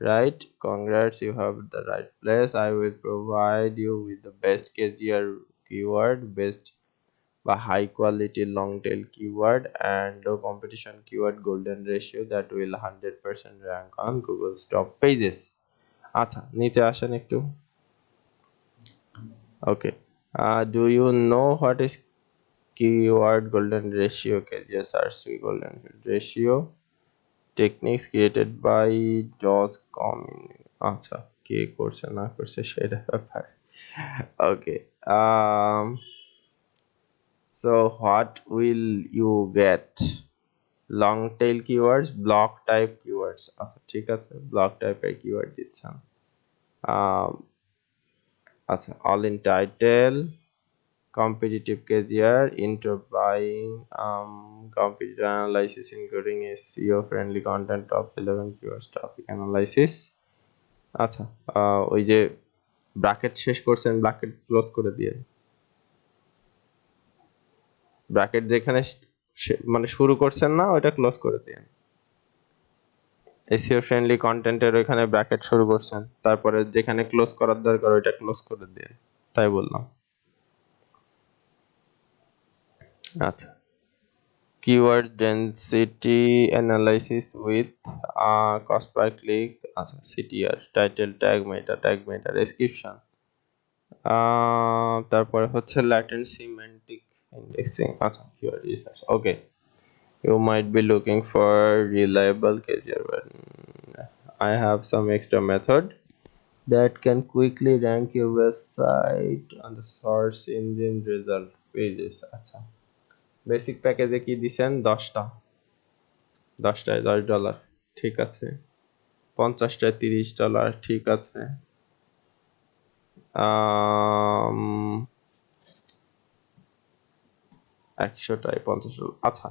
right, congrats, you have the right place. I will provide you with the best KGR keyword, best বা high quality long tail keyword and low competition keyword golden ratio that will 100% rank on Google's top pages. আচ্ছা নিচে আসেন একটু। Okay, do you know what is keyword golden ratio? KGS search golden ratio techniques created by DOS.com. আচ্ছা কে করছে না করছে সেটা ব্যাপার। Okay, so what will you get? Long tail keywords, block type keywords, আচ্ছা ঠিক আছে, ব্লক টাইপের কিওয়ার্ড দিচ্ছেন। আম, আচ্ছা all in title, competitive KGR, intro buying, competitive analysis including SEO friendly content, top 11 keywords, topic analysis. আচ্ছা ওই যে ব্র্যাকেট শেষ করছেন, ব্র্যাকেট ক্লোজ করে দিয়ে, ব্র্যাকেট যেখানে মানে শুরু করছেন না ওইটা ক্লোজ করে দিয়ে, এসইও ফ্রেন্ডলি কন্টেন্টের ওইখানে ব্র্যাকেট শুরু করছেন, তারপরে যেখানে ক্লোজ করার দরকার ওইটা ক্লোজ করে দিন, তাই বললাম। আচ্ছা keyword density analysis with cost per click, আচ্ছা CTR, title tag, meta description, তারপরে হচ্ছে latent semantic indexing, আচ্ছা keyword research. Okay, you might be looking for reliable keyword. I have some extra method that can quickly rank your website on the search engine result pages. আচ্ছা, বেসিক প্যাকেজে কি দিছেন? 10টায় $10, ঠিক আছে। 50টায় $30, ঠিক আছে। 100টায় $50, আচ্ছা।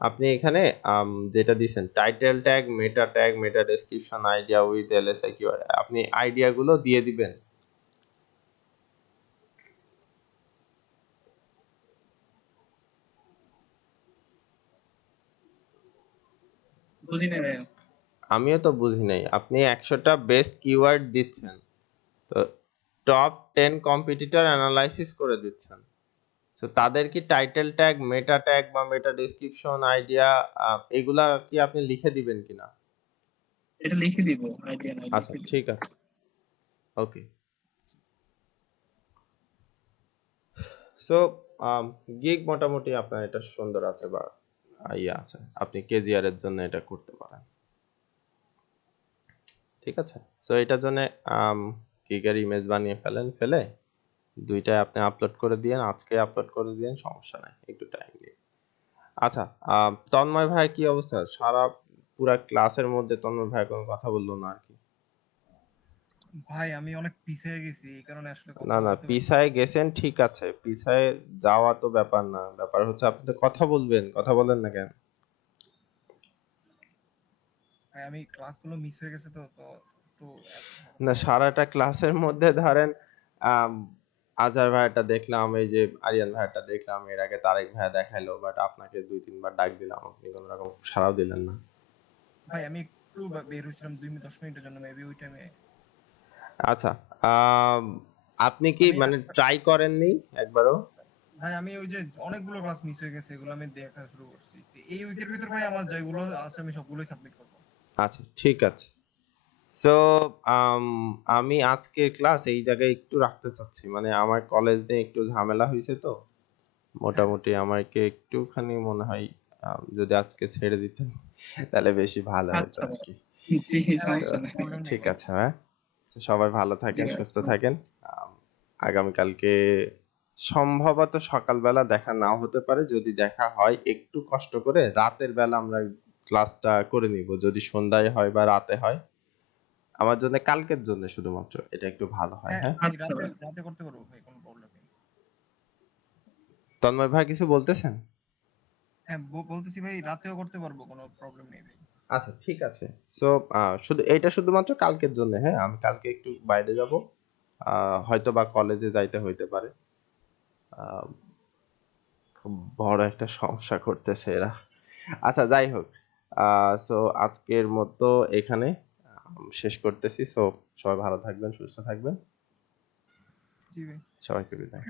আপনি এখানে যেটা দিছেন title tag, meta description, idea with LSI keyword, আপনি আইডিয়া গুলো দিয়ে দিবেন। বুঝি না ভাইয়া। আমিও তো বুঝি নাই। আপনি 100টা বেস্ট কিওয়ার্ড দিচ্ছেন, তো টপ 10 কম্পিটিটর অ্যানালাইসিস করে দিচ্ছেন। তো তাদের কি টাইটেল ট্যাগ, মেটা ট্যাগ বা মেটা ডেসক্রিপশন, আইডিয়া এগুলা কি আপনি লিখে দিবেন কিনা? এটা লিখে দিব, আইডিয়া না আচ্ছা লিখে দিব। ঠিক আছে, ওকে। সো গিগ মোটামুটি আপনার এটা সুন্দর আছে বা ইয়ে আছে, আপনি কেজিআর এর জন্য এটা করতে পারেন, ঠিক আছে। সো এটার জন্য গিগের ইমেজ বানিয়ে ফেলে দুইটাই আপনি আপলোড করে দিয়েন, আজকে আপলোড করে দিয়েন, সমস্যা নাই, একটু টাইম নিয়ে। আচ্ছা, তন্ময় ভাই কি অবস্থা? সারা পুরা ক্লাসের মধ্যে তন্ময় ভাই কোনো কথা বললো না আর কি। ভাই আমি অনেক পিছিয়ে গেছি, এই কারণে আসলে কথা না বলতে পারছি না। পিছায় গেছেন ঠিক আছে, পিছায় যাওয়া তো ব্যাপার না, ব্যাপার হচ্ছে আপনি তো কথা বলবেন, কথা বলেন না কেন? ভাই আমি ক্লাসগুলো মিস হয়ে গেছে, তো তো একটু না সারাটা ক্লাসের মধ্যে ধরেন আম, আজহার ভাইয়াটা দেখলাম, এই যে আরিয়ান ভাইয়াটা দেখলাম, এর আগে তারেক ভাইয়া দেখাইলো, বাট আপনাকে 2-3 বার ডাক দিলাম, আপনি কোনো রকম সাড়াও দিলেন না। ভাই আমি একটু বের হয়েছিলাম 10 মিনিটের জন্য, মেবি ওই টাইমে। আচ্ছা, আপনি কি আমি মানে ট্রাই করেননি একবারও? ভাই আমি ওই যে অনেকগুলো ক্লাস মিস হয়ে গেছে, এগুলো আমি দেখা শুরু করছি। তো এই উইকের ভিতর ভাই আমার যেগুলো আছে আমি সবগুলোই সাবমিট করব। আচ্ছা ঠিক আছে। সো আমি আজকের ক্লাস এই জায়গায় একটু রাখতে চাচ্ছি, মানে আমার কলেজ নিয়ে একটু ঝামেলা হয়েছে, তো হ্যাঁ মোটামুটি আমাকে একটুখানি মনে হয় যদি আজকে ছেড়ে দিতেন তাহলে বেশি ভালো হতো আচ্ছা আর ভাই, কি। জি হ্যাঁ ভাই, তো সমস্যা নেই। প্রবলেম নেই ঠিক ভাই। আছে হ্যাঁ, তো সবাই ভালো জি থাকেন, ভাই, সুস্থ আসসালাম। থাকেন। আগামীকালকে সম্ভবত সকালবেলা দেখা নাও হতে পারে, যদি দেখা হয় একটু কষ্ট করে রাতের বেলা আমরা ক্লাসটা করে নিব, যদি সন্ধ্যায় হয় বা রাতে হয়। আমার জন্য কালকের জন্য শুধুমাত্র এটা একটু ভালো হয়, হ্যাঁ হ্যাঁ। ভাই, আচ্ছা রাতে ভাই। রাতে করতে পারবো ভাই, কোনো প্রবলেম নেই। তন্ময় ভাই কিছু বলতেছেন? হ্যাঁ বলতেছি ভাই, রাতেও করতে পারবো, কোনো প্রবলেম নেই ভাই। আচ্ছা ঠিক আছে। সো শুধু এটা শুধুমাত্র কালকের জন্য, হ্যাঁ। আমি কালকে একটু বাইরে যাব, হয়তো বা কলেজে যাইতে হইতে পারে। আহ, খুব বড় একটা সমস্যা করতেছে এরা। আচ্ছা যাই হোক, সো আজকের মতো এখানে শেষ করতেছি। সো সবাই ভালো থাকবেন, সুস্থ থাকবেন, জি ভাই। সবাইকে বিদায়।